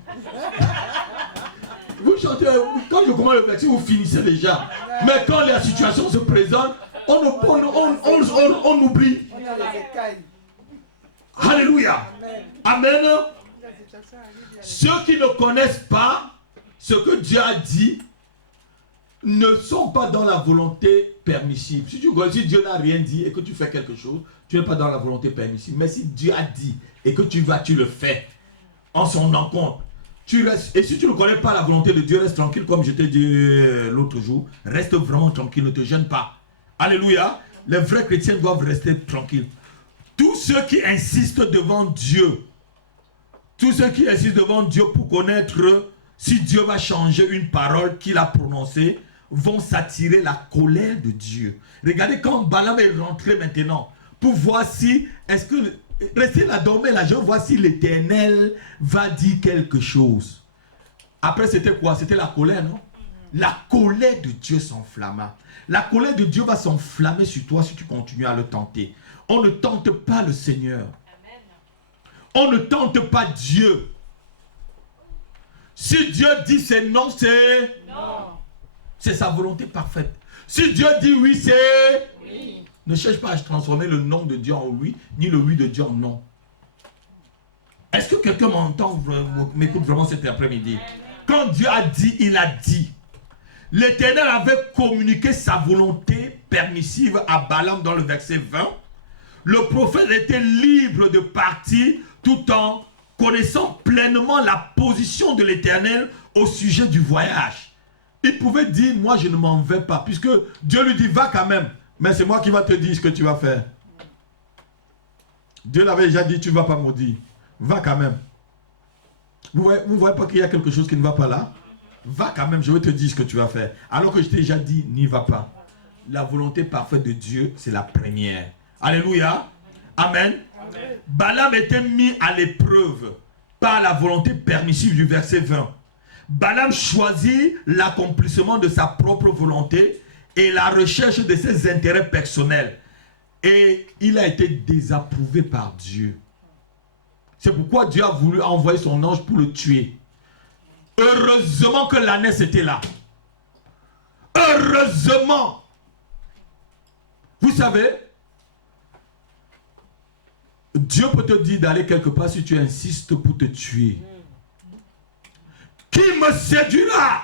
Vous chantez, quand je commence le verset, vous finissez déjà. Mais quand la situation se présente, on oublie. Alléluia. Amen. Ceux qui ne connaissent pas ce que Dieu a dit ne sont pas dans la volonté permissible. Si Dieu n'a rien dit et que tu fais quelque chose, tu n'es pas dans la volonté permissible. Mais si Dieu a dit et que tu vas, tu le fais en son encontre. Tu restes, et si tu ne connais pas la volonté de Dieu, reste tranquille comme je t'ai dit l'autre jour. Reste vraiment tranquille, ne te gêne pas. Alléluia. Les vrais chrétiens doivent rester tranquilles. Tous ceux qui insistent devant Dieu, tous ceux qui insistent devant Dieu pour connaître si Dieu va changer une parole qu'il a prononcée, vont s'attirer la colère de Dieu. Regardez quand Balaam est rentré maintenant, pour voir si, est-ce que, restez là, dormez là, je vois si l'Éternel va dire quelque chose. Après c'était quoi? C'était la colère, non? La colère de Dieu s'enflamma. La colère de Dieu va s'enflammer sur toi si tu continues à le tenter. On ne tente pas le Seigneur. On ne tente pas Dieu. Si Dieu dit c'est non, c'est non. C'est sa volonté parfaite. Si Dieu dit oui, c'est oui. Ne cherche pas à transformer le non de Dieu en oui, ni le oui de Dieu en non. Est-ce que quelqu'un m'entend, m'écoute vraiment cet après-midi? Quand Dieu a dit, il a dit. L'Éternel avait communiqué sa volonté permissive à Balaam dans le verset 20. Le prophète était libre de partir tout en connaissant pleinement la position de l'Éternel au sujet du voyage. Il pouvait dire, moi je ne m'en vais pas, puisque Dieu lui dit, va quand même, mais c'est moi qui va te dire ce que tu vas faire. Dieu l'avait déjà dit, tu ne vas pas maudire, va quand même. Vous voyez pas qu'il y a quelque chose qui ne va pas là? Va quand même, je vais te dire ce que tu vas faire. Alors que je t'ai déjà dit, n'y va pas. La volonté parfaite de Dieu, c'est la première. Alléluia. Amen. Amen. Balaam était mis à l'épreuve par la volonté permissive du verset 20. Balaam choisit l'accomplissement de sa propre volonté et la recherche de ses intérêts personnels. Et il a été désapprouvé par Dieu. C'est pourquoi Dieu a voulu envoyer son ange pour le tuer. Heureusement que l'ânesse était là. Heureusement. Vous savez, Dieu peut te dire d'aller quelque part si tu insistes pour te tuer. Qui me séduira?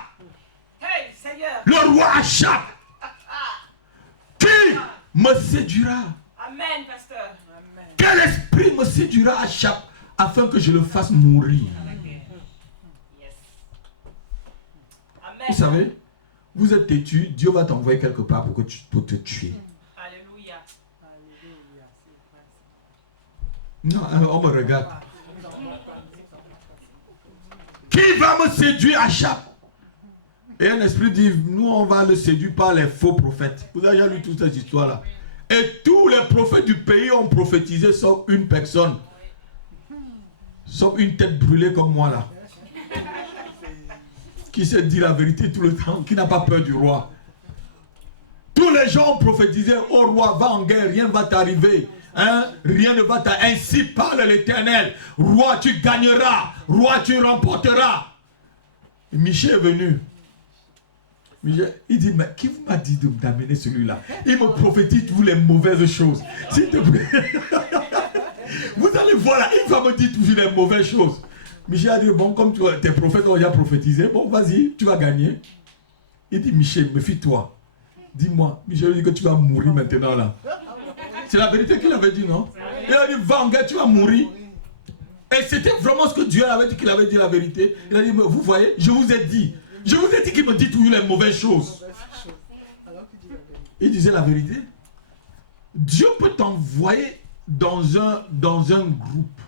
Hey, Seigneur. Le roi Achab. Qui me séduira? Amen, pasteur. Amen. Quel esprit me séduira Achab afin que je le fasse mourir? Yes. Amen. Vous savez, vous êtes têtu, Dieu va t'envoyer quelque part pour te tuer. Alléluia. Non, on me regarde. Qui va me séduire Achab? Et un esprit dit, nous on va le séduire par les faux prophètes. Vous avez déjà lu toute cette histoire-là. Et tous les prophètes du pays ont prophétisé sauf une personne. Sauf une tête brûlée comme moi là. Qui sait dire la vérité tout le temps, qui n'a pas peur du roi. Tous les gens ont prophétisé, oh roi, va en guerre, rien ne va t'arriver. Hein? Rien ne va t'arriver. Ainsi parle l'Éternel. Roi, tu gagneras. Roi, tu remporteras. Et Michel est venu. Michel, il dit, mais qui m'a dit d'amener celui-là? Il me prophétise toutes les mauvaises choses. S'il te plaît. Vous allez voir là, il va me dire toujours les mauvaises choses. Michel a dit, bon, comme tes prophètes ont déjà prophétisé, bon, vas-y, tu vas gagner. Il dit, Michel, méfie-toi. Dis-moi, Michel dit que tu vas mourir maintenant là. C'est la vérité qu'il avait dit, non? Il a dit, va en guerre, tu vas mourir. Et c'était vraiment ce que Dieu avait dit, qu'il avait dit la vérité. Il a dit, vous voyez, je vous ai dit. Je vous ai dit qu'il me dit toujours les mauvaises choses. Il disait la vérité. Dieu peut t'envoyer dans un groupe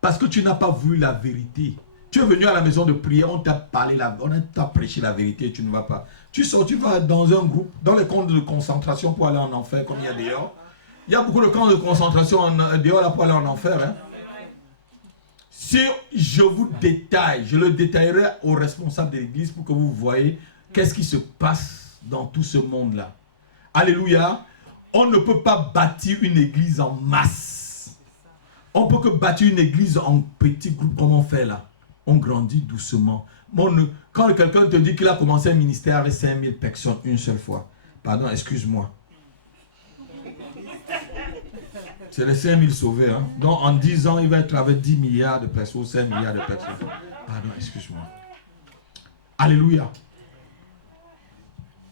parce que tu n'as pas vu la vérité. Tu es venu à la maison de prière, on t'a parlé, on t'a prêché la vérité, tu ne vas pas. Tu sors, tu vas dans un groupe, dans les camps de concentration pour aller en enfer, comme il y a dehors. Il y a beaucoup de camps de concentration dehors là pour aller en enfer. Hein. Si je vous détaille, je le détaillerai aux responsables de l'église pour que vous voyez qu'est-ce qui se passe dans tout ce monde-là. Alléluia. On ne peut pas bâtir une église en masse. On peut que bâtir une église en petits groupes comme on fait là. On grandit doucement. Quand quelqu'un te dit qu'il a commencé un ministère avec 5000 personnes une seule fois, pardon, excuse-moi. C'est les 5000 sauvés. Hein? Donc en 10 ans, il va être avec 10 milliards de personnes, 5 milliards de personnes. Pardon, excuse-moi. Alléluia.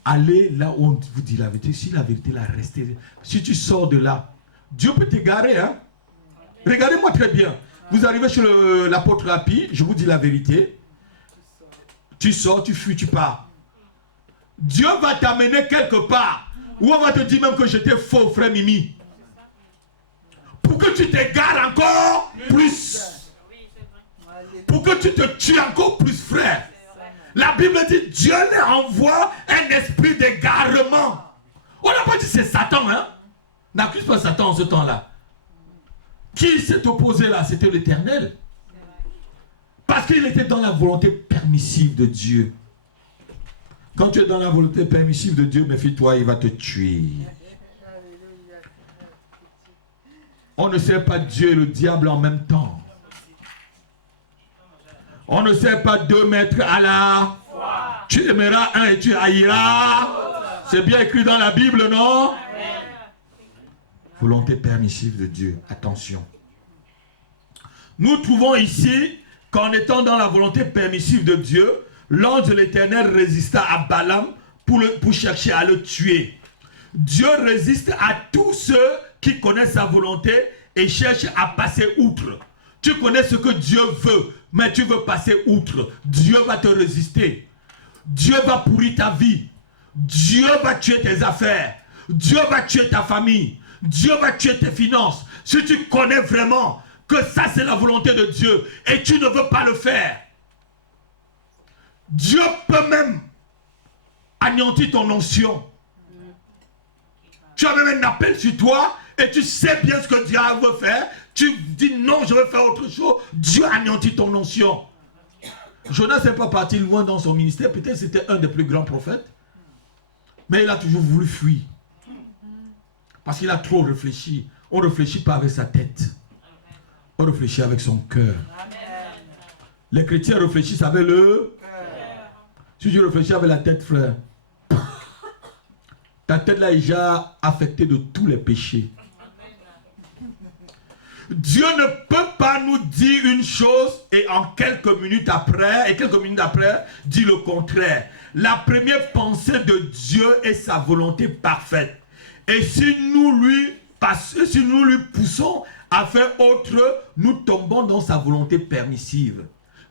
Allez là où on vous dit la vérité. Si la vérité là reste, si tu sors de là, Dieu peut t'égarer. Hein? Regardez-moi très bien. Vous arrivez chez l'apôtre Rapi, je vous dis la vérité. Tu sors, tu fuis, tu pars. Dieu va t'amener quelque part où on va te dire même que j'étais faux, frère Mimi. Pour que tu t'égares encore plus. Pour que tu te tues encore plus, frère. La Bible dit Dieu leur envoie un esprit d'égarement. On n'a pas dit c'est Satan, hein? N'accuse pas Satan en ce temps-là. Qui s'est opposé là? C'était l'Éternel. Parce qu'il était dans la volonté permissive de Dieu. Quand tu es dans la volonté permissive de Dieu, méfie-toi, il va te tuer. On ne sert pas Dieu et le diable en même temps. On ne sert pas 2 maîtres à la fois. Tu aimeras un et tu haïras. C'est bien écrit dans la Bible, non? Volonté permissive de Dieu. Attention. Nous trouvons ici qu'en étant dans la volonté permissive de Dieu, l'ange de l'Éternel résista à Balaam pour chercher à le tuer. Dieu résiste à tous ceux qui connaissent sa volonté et cherchent à passer outre. Tu connais ce que Dieu veut, mais tu veux passer outre. Dieu va te résister. Dieu va pourrir ta vie. Dieu va tuer tes affaires. Dieu va tuer ta famille. Dieu va tuer tes finances. Si tu connais vraiment que ça c'est la volonté de Dieu et tu ne veux pas le faire, Dieu peut même anéantir ton onction. Tu as même un appel sur toi et tu sais bien ce que Dieu veut faire. Tu dis non, je veux faire autre chose. Dieu anéantit ton onction. Jonas n'est pas parti loin dans son ministère. Peut-être c'était un des plus grands prophètes. Mais il a toujours voulu fuir. Parce qu'il a trop réfléchi. On ne réfléchit pas avec sa tête. On réfléchit avec son cœur. Les chrétiens réfléchissent avec le cœur. Si tu réfléchis avec la tête, frère, ta tête là est déjà affectée de tous les péchés. Dieu ne peut pas nous dire une chose et en quelques minutes après, dire le contraire. La première pensée de Dieu est sa volonté parfaite. Et si nous lui poussons à faire autre, nous tombons dans sa volonté permissive.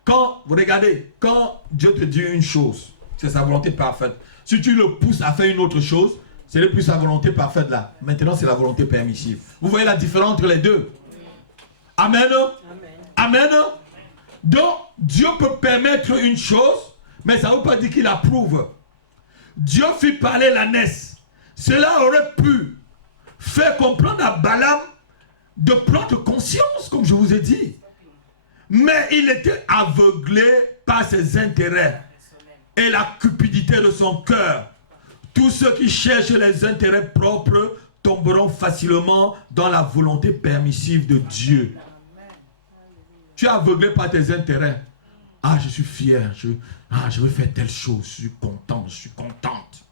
Regardez, quand Dieu te dit une chose, c'est sa volonté parfaite. Si tu le pousses à faire une autre chose, ce n'est plus sa volonté parfaite là. Maintenant, c'est la volonté permissive. Vous voyez la différence entre les deux? Amen. Amen. Donc, Dieu peut permettre une chose, mais ça ne veut pas dire qu'il approuve. Dieu fit parler l'ânesse. Cela aurait pu faire comprendre à Balaam de prendre conscience, comme je vous ai dit. Mais il était aveuglé par ses intérêts et la cupidité de son cœur. Tous ceux qui cherchent les intérêts propres tomberont facilement dans la volonté permissive de Dieu. Tu es aveuglé par tes intérêts. Ah, je suis fier. Je veux faire telle chose. Je suis content. Je suis contente.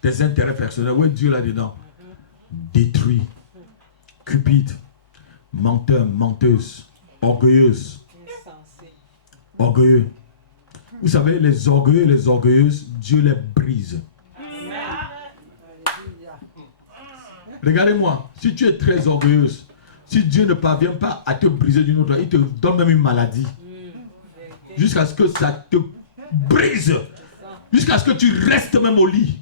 Tes intérêts personnels. Où est Dieu là-dedans? Détruit. Cupide. Menteur, menteuse. Orgueilleuse. Orgueilleux. Vous savez, les orgueilleux et les orgueilleuses, Dieu les brise. Regardez-moi, si tu es très orgueilleuse, si Dieu ne parvient pas à te briser d'une autre, il te donne même une maladie. Jusqu'à ce que ça te brise. Jusqu'à ce que tu restes même au lit.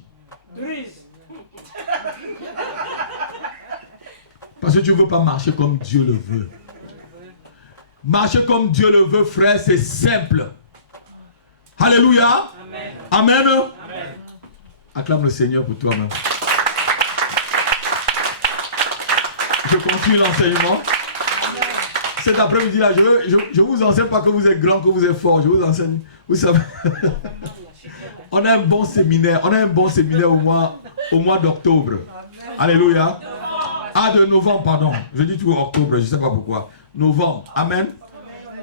Parce que tu ne veux pas marcher comme Dieu le veut. Marcher comme Dieu le veut, frère, c'est simple. Alléluia. Amen. Amen. Amen. Acclame le Seigneur pour toi-même. Je continue l'enseignement. Cet après-midi-là, je vous enseigne pas que vous êtes grand, que vous êtes fort. Je vous enseigne. Vous savez, on a un bon séminaire. On a un bon séminaire au mois d'octobre. Alléluia. Ah, de novembre, pardon. Je dis tout octobre, je ne sais pas pourquoi. Novembre. Amen.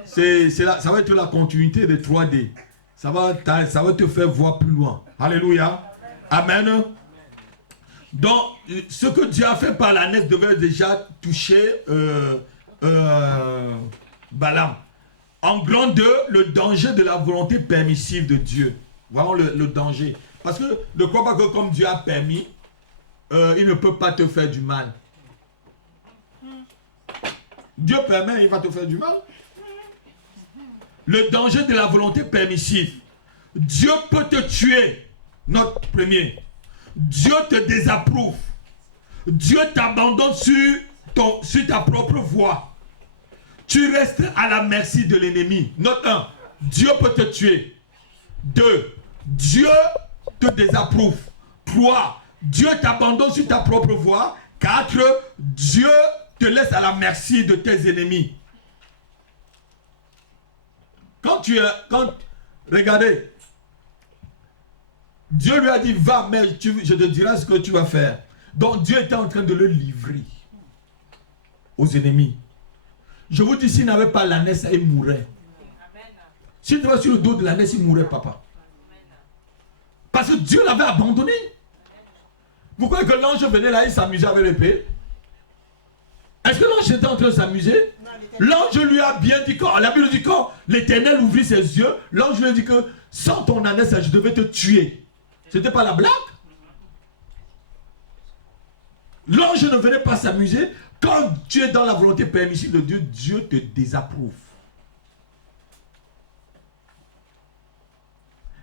Ça va être la continuité de 3D. Ça va te faire voir plus loin. Alléluia. Amen. Donc, ce que Dieu a fait par l'ânesse devait déjà toucher Balaam. En grand 2, le danger de la volonté permissive de Dieu. Vraiment le danger. Parce que ne crois pas que comme Dieu a permis, il ne peut pas te faire du mal. Dieu permet, il va te faire du mal. Le danger de la volonté permissive. Dieu peut te tuer. Notre premier. Dieu te désapprouve. Dieu t'abandonne sur ta propre voie. Tu restes à la merci de l'ennemi. Note 1. Dieu peut te tuer. 2. Dieu te désapprouve. 3. Dieu t'abandonne sur ta propre voie. 4. Dieu te laisse à la merci de tes ennemis. Regardez, Dieu lui a dit, va, mais je te dirai ce que tu vas faire. Donc Dieu était en train de le livrer aux ennemis. Je vous dis, s'il n'avait pas l'ânesse, il mourrait. S'il était sur le dos de l'ânesse, il mourrait, papa. Parce que Dieu l'avait abandonné. Vous croyez que l'ange venait là, il s'amusait avec l'épée? Est-ce que l'ange était en train de s'amuser? L'ange lui a bien dit, quand la Bible dit, quand l'Éternel ouvrit ses yeux, l'ange lui a dit que sans ton ânesse, je devais te tuer. C'était pas la blague? L'ange ne venait pas s'amuser. Quand tu es dans la volonté permissive de Dieu, Dieu te désapprouve.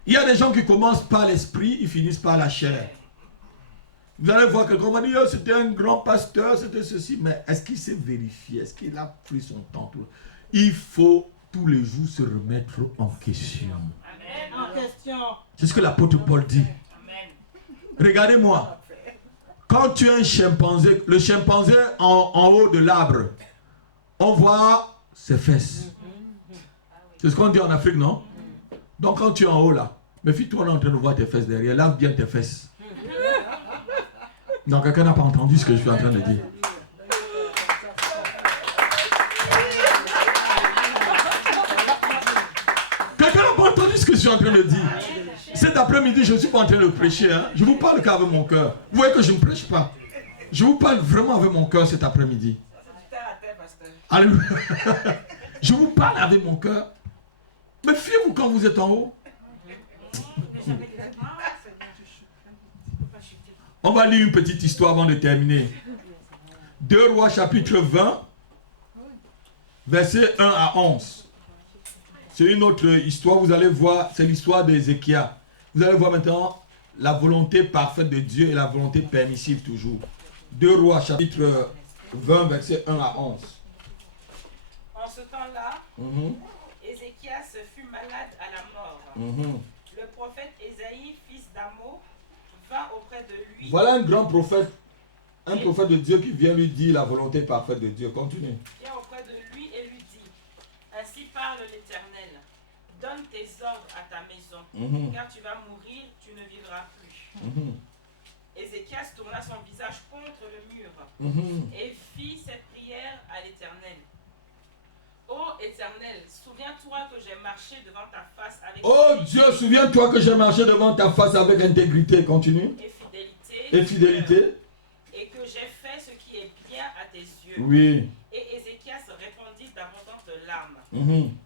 Il y a des gens qui commencent par l'esprit, ils finissent par la chair. Vous allez voir quelqu'un va dire, oh, c'était un grand pasteur, c'était ceci. Mais est-ce qu'il s'est vérifié? Est-ce qu'il a pris son temps? Il faut tous les jours se remettre en question. C'est ce que l'apôtre Paul dit. Regardez-moi. Quand tu es un chimpanzé, le chimpanzé en haut de l'arbre, on voit ses fesses. C'est ce qu'on dit en Afrique, non? Donc quand tu es en haut là, méfie-toi, on est en train de voir tes fesses derrière. Lave bien tes fesses. Non, quelqu'un n'a pas entendu ce que je suis en train de dire. Quelqu'un n'a pas entendu ce que je suis en train de dire. Cet après-midi, je ne suis pas en train de prêcher. Hein. Je vous parle qu'avec mon cœur. Vous voyez que je ne prêche pas. Je vous parle vraiment avec mon cœur cet après-midi. Alléluia. Je vous parle avec mon cœur. Mais fiez-vous quand vous êtes en haut. On va lire une petite histoire avant de terminer. 2 Rois chapitre 20, versets 1 à 11. C'est une autre histoire, vous allez voir, c'est l'histoire d'Ézéchias. Vous allez voir maintenant la volonté parfaite de Dieu et la volonté permissive toujours. 2 Rois chapitre 20, versets 1 à 11. En ce temps-là, Ézéchias fut malade à la mort. Le prophète Ésaïe, fils d'Amo, vint auprès de lui. Voilà un grand prophète, un prophète de Dieu qui vient lui dire la volonté parfaite de Dieu. Continue. Vient auprès de lui et lui dit, ainsi parle l'Éternel, donne tes ordres à ta maison, car tu vas mourir, tu ne vivras plus. Ézéchias tourna son visage contre le mur et fit cette prière à l'Éternel. Ô Éternel, souviens-toi que j'ai marché devant ta face avec Dieu, souviens-toi que j'ai marché devant ta face avec intégrité. Continue. Et fidélité. Et que j'ai fait ce qui est bien à tes yeux. Oui. Et Ézéchias répondit d'abondantes larmes.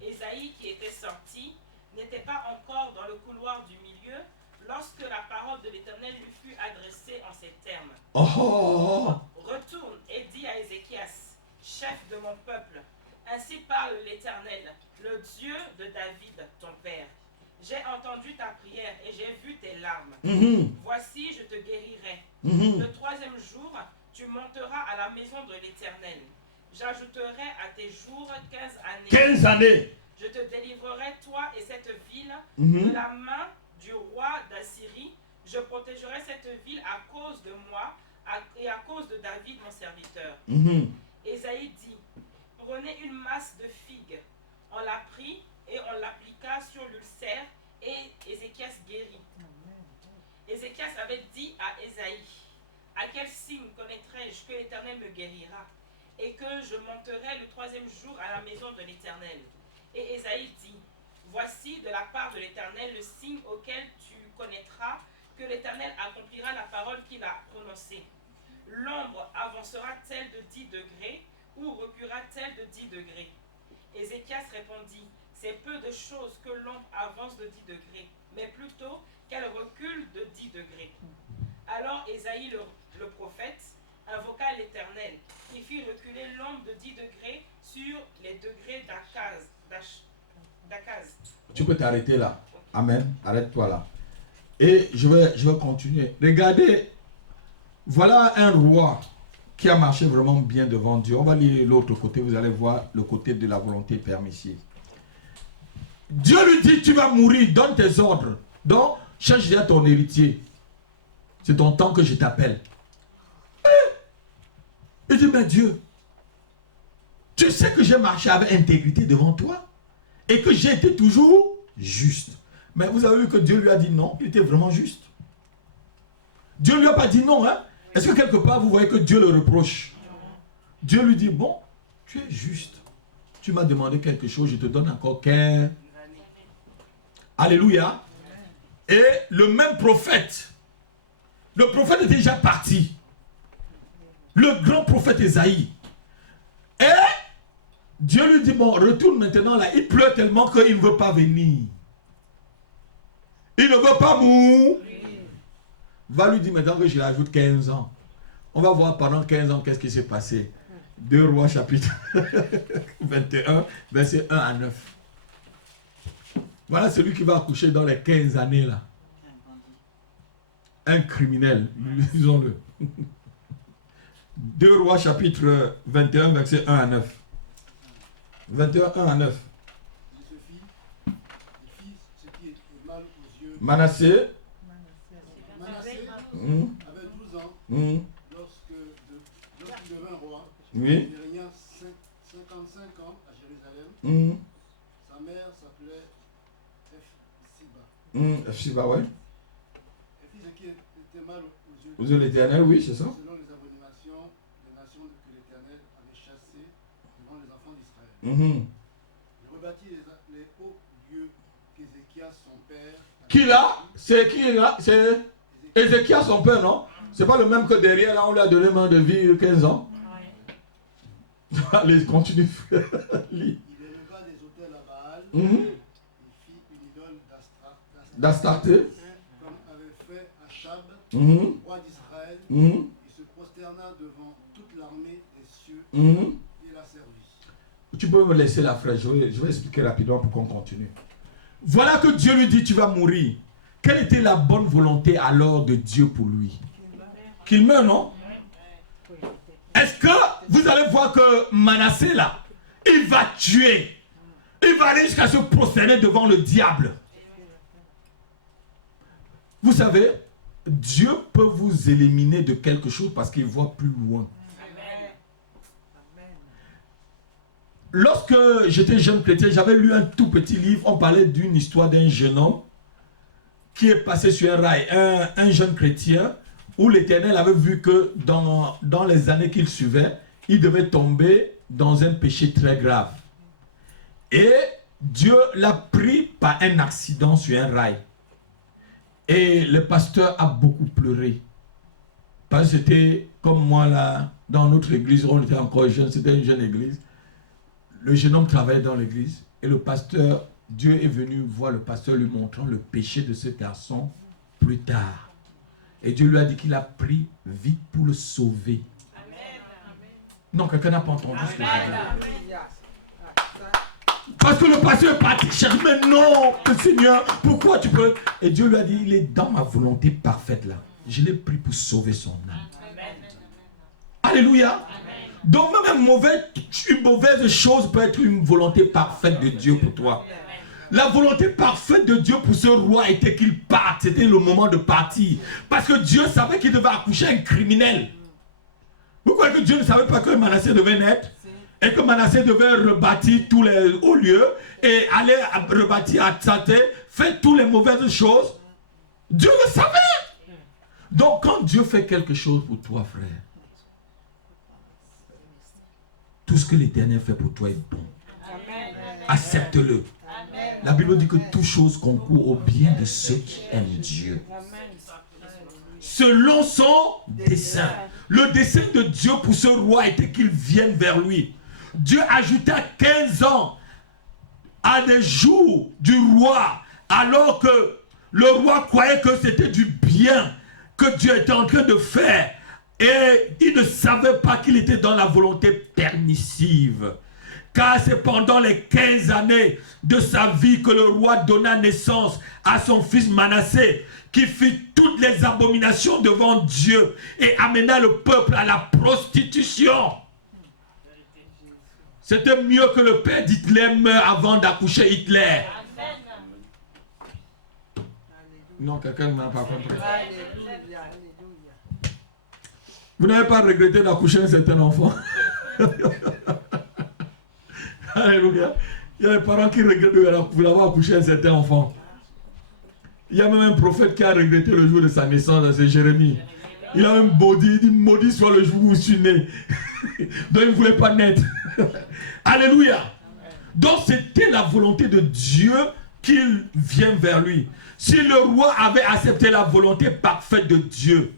Ésaïe, qui était sorti, n'était pas encore dans le couloir du milieu lorsque la parole de l'Éternel lui fut adressée en ces termes. Retourne et dis à Ézéchias, chef de mon peuple, ainsi parle l'Éternel, le Dieu de David, ton père. J'ai entendu ta prière et j'ai vu tes larmes. Voici, je te guérirai. Le 3e jour, tu monteras à la maison de l'Éternel. J'ajouterai à tes jours 15 années. 15 années. Je te délivrerai, toi et cette ville, de la main du roi d'Assyrie. Je protégerai cette ville à cause de moi et à cause de David, mon serviteur. Ésaïe dit, prenez une masse de figues. On la prit et on l'appliqua sur l'ulcère et Ézéchias guérit. Ézéchias avait dit à Ésaïe, à quel signe connaîtrai-je que l'Éternel me guérira et que je monterai le 3e jour à la maison de l'Éternel? Et Ésaïe dit, voici de la part de l'Éternel le signe auquel tu connaîtras que l'Éternel accomplira la parole qu'il a prononcée. L'ombre avancera-t-elle de 10 degrés ou reculera-t-elle de 10 degrés? Ézéchias répondit, c'est peu de choses que l'ombre avance de 10 degrés, mais plutôt qu'elle recule de 10 degrés. Alors Ésaïe le prophète invoqua l'Éternel, qui fit reculer l'ombre de 10 degrés sur les degrés d'Akaz. Tu peux t'arrêter là. Amen. Arrête-toi là. Et je vais continuer. Regardez, voilà un roi qui a marché vraiment bien devant Dieu. On va lire l'autre côté, vous allez voir le côté de la volonté permissive. Dieu lui dit, tu vas mourir, donne tes ordres. Donc, cherche déjà ton héritier. C'est ton temps que je t'appelle. Il dit, mais Dieu, tu sais que j'ai marché avec intégrité devant toi et que j'ai été toujours juste. Mais vous avez vu que Dieu lui a dit non, il était vraiment juste. Dieu ne lui a pas dit non. Hein? Est-ce que quelque part vous voyez que Dieu le reproche? Dieu lui dit, bon, tu es juste. Tu m'as demandé quelque chose, je te donne encore 15. Alléluia. Et le même prophète, le prophète était déjà parti. Le grand prophète Esaïe. Et Dieu lui dit, bon, retourne maintenant là. Il pleut tellement qu'il ne veut pas venir. Il ne veut pas mourir. Va lui dire maintenant que je l'ajoute 15 ans. On va voir pendant 15 ans qu'est-ce qui s'est passé. 2 Rois chapitre 21, verset 1 à 9. Voilà celui qui va accoucher dans les 15 années là. Un criminel, disons-le. 2 Rois chapitre 21, verset 1 à 9. 21, 1 à 9. Il fit ce qui est mal aux yeux. Manassé. Manassé avait 12 ans lorsqu'il devint roi. Oui. Il régna 55 ans à Jérusalem. Sa mère s'appelait Epsiba. Epsiba, ouais. Elle fit ce qui était mal aux Aux yeux yeux de l'Éternel, oui, c'est ça. selon les abominations des nations que l'Éternel avait chassées devant les enfants d'Israël. Il rebâtit les hauts lieux qu'Ézéchias son père. Qui là? C'est qui là? C'est Ézéchias son père, non? C'est pas le même que derrière, là, on lui a donné main de vie 15 ans. Allez, continue. Il éleva des autels à Baal. Il fit une idole d'Astarté. comme avait fait Achab, roi d'Israël. Il se prosterna devant toute l'armée des cieux et la servit. Tu peux me laisser la fraîche, je vais expliquer rapidement pour qu'on continue. Voilà que Dieu lui dit, tu vas mourir. Quelle était la bonne volonté alors de Dieu pour lui? Qu'il meure, non? Est-ce que vous allez voir que Manassé là, il va tuer. Il va aller jusqu'à se prosterner devant le diable. Vous savez, Dieu peut vous éliminer de quelque chose parce qu'il voit plus loin. Lorsque j'étais jeune chrétien, j'avais lu un tout petit livre. On parlait d'une histoire d'un jeune homme qui est passé sur un rail, un jeune chrétien, où l'Éternel avait vu que dans les années qu'il suivait, il devait tomber dans un péché très grave. Et Dieu l'a pris par un accident sur un rail. Et le pasteur a beaucoup pleuré. Parce que c'était comme moi là, dans notre église, on était encore jeunes, c'était une jeune église. Le jeune homme travaillait dans l'église et le pasteur, Dieu est venu voir le pasteur lui montrant le péché de ce garçon plus tard. Et Dieu lui a dit qu'il a pris vite pour le sauver. Amen. Non, quelqu'un n'a pas entendu ce que je dis. Parce que le pasteur est parti chercher, mais non, le Seigneur, pourquoi tu peux... Et Dieu lui a dit, il est dans ma volonté parfaite là. Je l'ai pris pour sauver son âme. Amen. Alléluia. Amen. Donc même une mauvaise chose peut être une volonté parfaite de Dieu pour toi. La volonté parfaite de Dieu pour ce roi était qu'il parte. C'était le moment de partir. Parce que Dieu savait qu'il devait accoucher un criminel. Vous croyez que Dieu ne savait pas que Manassé devait naître? Et que Manassé devait rebâtir tous les hauts lieux et aller rebâtir à Tsaté, faire toutes les mauvaises choses? Dieu le savait. Donc quand Dieu fait quelque chose pour toi, frère, tout ce que l'Éternel fait pour toi est bon. Accepte-le. La Bible dit que toute chose concourt au bien de ceux qui aiment Dieu. Selon son dessein. Le dessein de Dieu pour ce roi était qu'il vienne vers lui. Dieu ajouta 15 ans à des jours du roi, alors que le roi croyait que c'était du bien que Dieu était en train de faire. Et il ne savait pas qu'il était dans la volonté permissive. Car c'est pendant les 15 années de sa vie que le roi donna naissance à son fils Manassé, qui fit toutes les abominations devant Dieu et amena le peuple à la prostitution. C'était mieux que le père d'Hitler meure avant d'accoucher Hitler. Non, quelqu'un ne m'a pas compris. Vous n'avez pas regretté d'accoucher un certain enfant? Alléluia. Il y a des parents qui regrettent d'avoir accouché un certain enfant. Il y a même un prophète qui a regretté le jour de sa naissance, c'est Jérémie. Il a même il dit maudit soit le jour où je suis né. Donc il ne voulait pas naître. Alléluia. Donc c'était la volonté de Dieu qu'il vienne vers lui. Si le roi avait accepté la volonté parfaite de Dieu,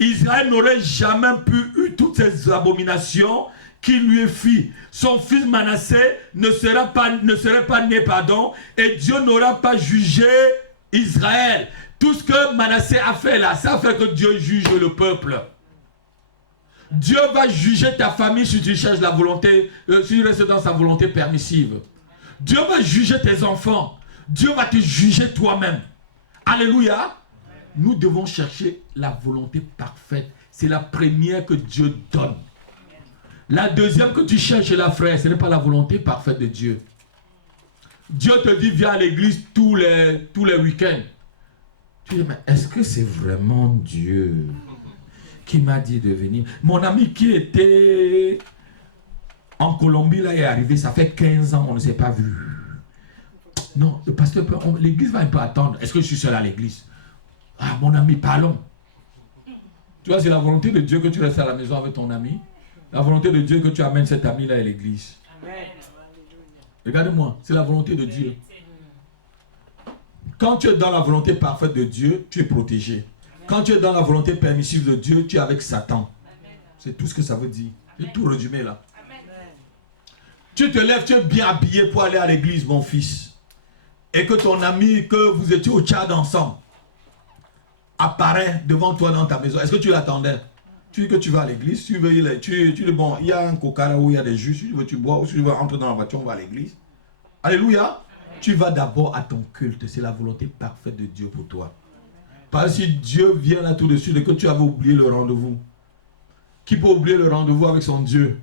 Israël n'aurait jamais pu eu toutes ces abominations qu'il lui fit. Son fils Manassé ne serait pas né, et Dieu n'aura pas jugé Israël. Tout ce que Manassé a fait là, ça fait que Dieu juge le peuple. Dieu va juger ta famille si tu cherches la volonté, si tu restes dans sa volonté permissive. Dieu va juger tes enfants. Dieu va te juger toi-même. Alléluia. Nous devons chercher la volonté parfaite. C'est la première que Dieu donne. La deuxième que tu cherches, là, frère, ce n'est pas la volonté parfaite de Dieu. Dieu te dit, viens à l'église tous les week-ends. Tu dis, mais est-ce que c'est vraiment Dieu qui m'a dit de venir? Mon ami qui était en Colombie, là, est arrivé, ça fait 15 ans, on ne s'est pas vu. Non, le pasteur, l'église va un peu attendre. Est-ce que je suis seul à l'église? Ah, mon ami, parlons. Tu vois, c'est la volonté de Dieu que tu restes à la maison avec ton ami. La volonté de Dieu que tu amènes cet ami-là à l'église. Regardez-moi, c'est la volonté de Dieu. Quand tu es dans la volonté parfaite de Dieu, tu es protégé. Quand tu es dans la volonté permissive de Dieu, tu es avec Satan. C'est tout ce que ça veut dire. J'ai tout résumé là. Tu te lèves, tu es bien habillé pour aller à l'église, mon fils. Et que ton ami, que vous étiez au Tchad ensemble, apparaît devant toi dans ta maison. Est-ce que tu l'attendais? Tu dis que tu vas à l'église, tu dis bon, il y a un coca là où il y a des jus, si tu veux tu bois, ou si tu veux entrer dans la voiture, on va à l'église. Alléluia. Tu vas d'abord à ton culte, c'est la volonté parfaite de Dieu pour toi. Parce que si Dieu vient là tout de suite et que tu avais oublié le rendez-vous, qui peut oublier le rendez-vous avec son Dieu?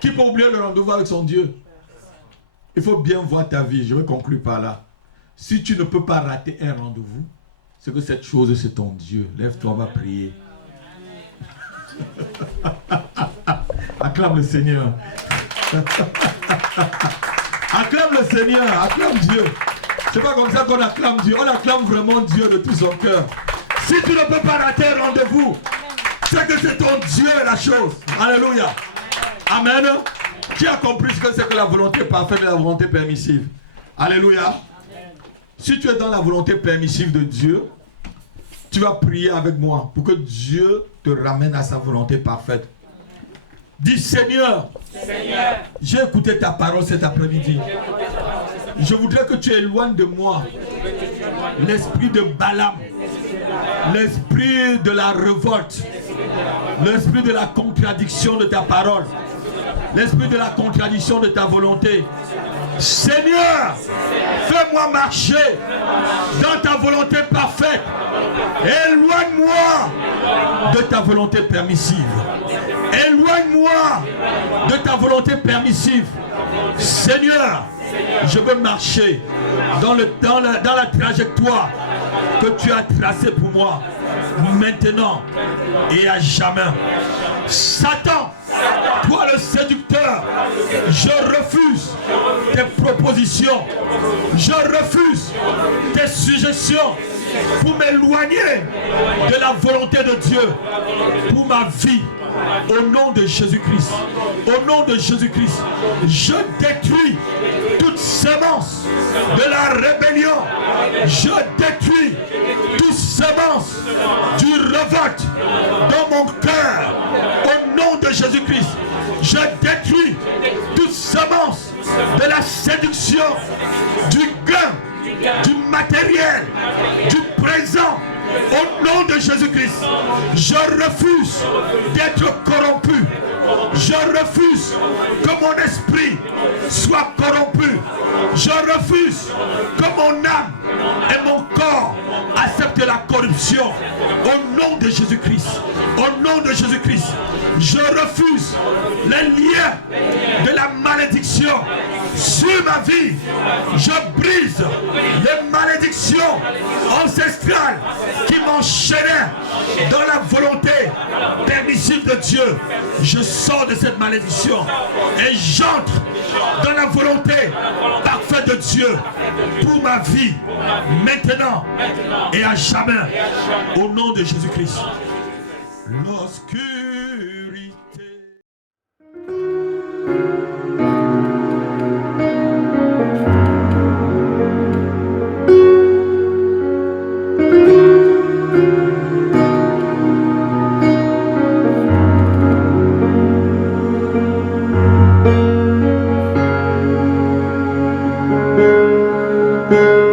Qui peut oublier le rendez-vous avec son Dieu? Il faut bien voir ta vie, je vais conclure par là. Si tu ne peux pas rater un rendez-vous, c'est que cette chose c'est ton Dieu. Lève-toi, on va prier. Acclame le Seigneur. Acclame le Seigneur, acclame Dieu. C'est pas comme ça qu'on acclame Dieu. On acclame vraiment Dieu de tout son cœur. Si tu ne peux pas rater un rendez-vous, c'est que c'est ton Dieu la chose. Alléluia. Amen. Qui a compris ce que c'est que la volonté parfaite et la volonté permissive? Alléluia. Si tu es dans la volonté permissive de Dieu, tu vas prier avec moi pour que Dieu te ramène à sa volonté parfaite. Dis Seigneur, j'ai écouté ta parole cet après-midi. Je voudrais que tu éloignes de moi l'esprit de Balaam, l'esprit de la révolte, l'esprit de la contradiction de ta parole, l'esprit de la contradiction de ta volonté. Seigneur, fais-moi marcher dans ta volonté parfaite. Éloigne-moi de ta volonté permissive. Éloigne-moi de ta volonté permissive. Seigneur, je veux marcher dans la trajectoire que tu as tracée pour moi, maintenant et à jamais. Satan, toi le séducteur, je refuse tes propositions, je refuse tes suggestions pour m'éloigner de la volonté de Dieu pour ma vie. Au nom de Jésus-Christ, au nom de Jésus-Christ, je détruis toute semence de la rébellion. Je détruis toute semence du révolte dans mon cœur. Au nom de Jésus-Christ, je détruis toute semence de la séduction, du gain, du matériel, du présent. Au nom de Jésus-Christ, je refuse d'être corrompu. Je refuse que mon esprit soit corrompu. Je refuse que mon âme et mon corps acceptent de la corruption. Au nom de Jésus-Christ. Au nom de Jésus-Christ. Je refuse les liens de la malédiction sur ma vie. Je brise les malédictions ancestrales qui m'enchaînaient dans la volonté permissive de Dieu. Je sors de cette malédiction et j'entre dans la volonté parfaite de Dieu pour ma vie, maintenant et à jamais. Au nom de Jésus-Christ. L'obscurité. Thank you.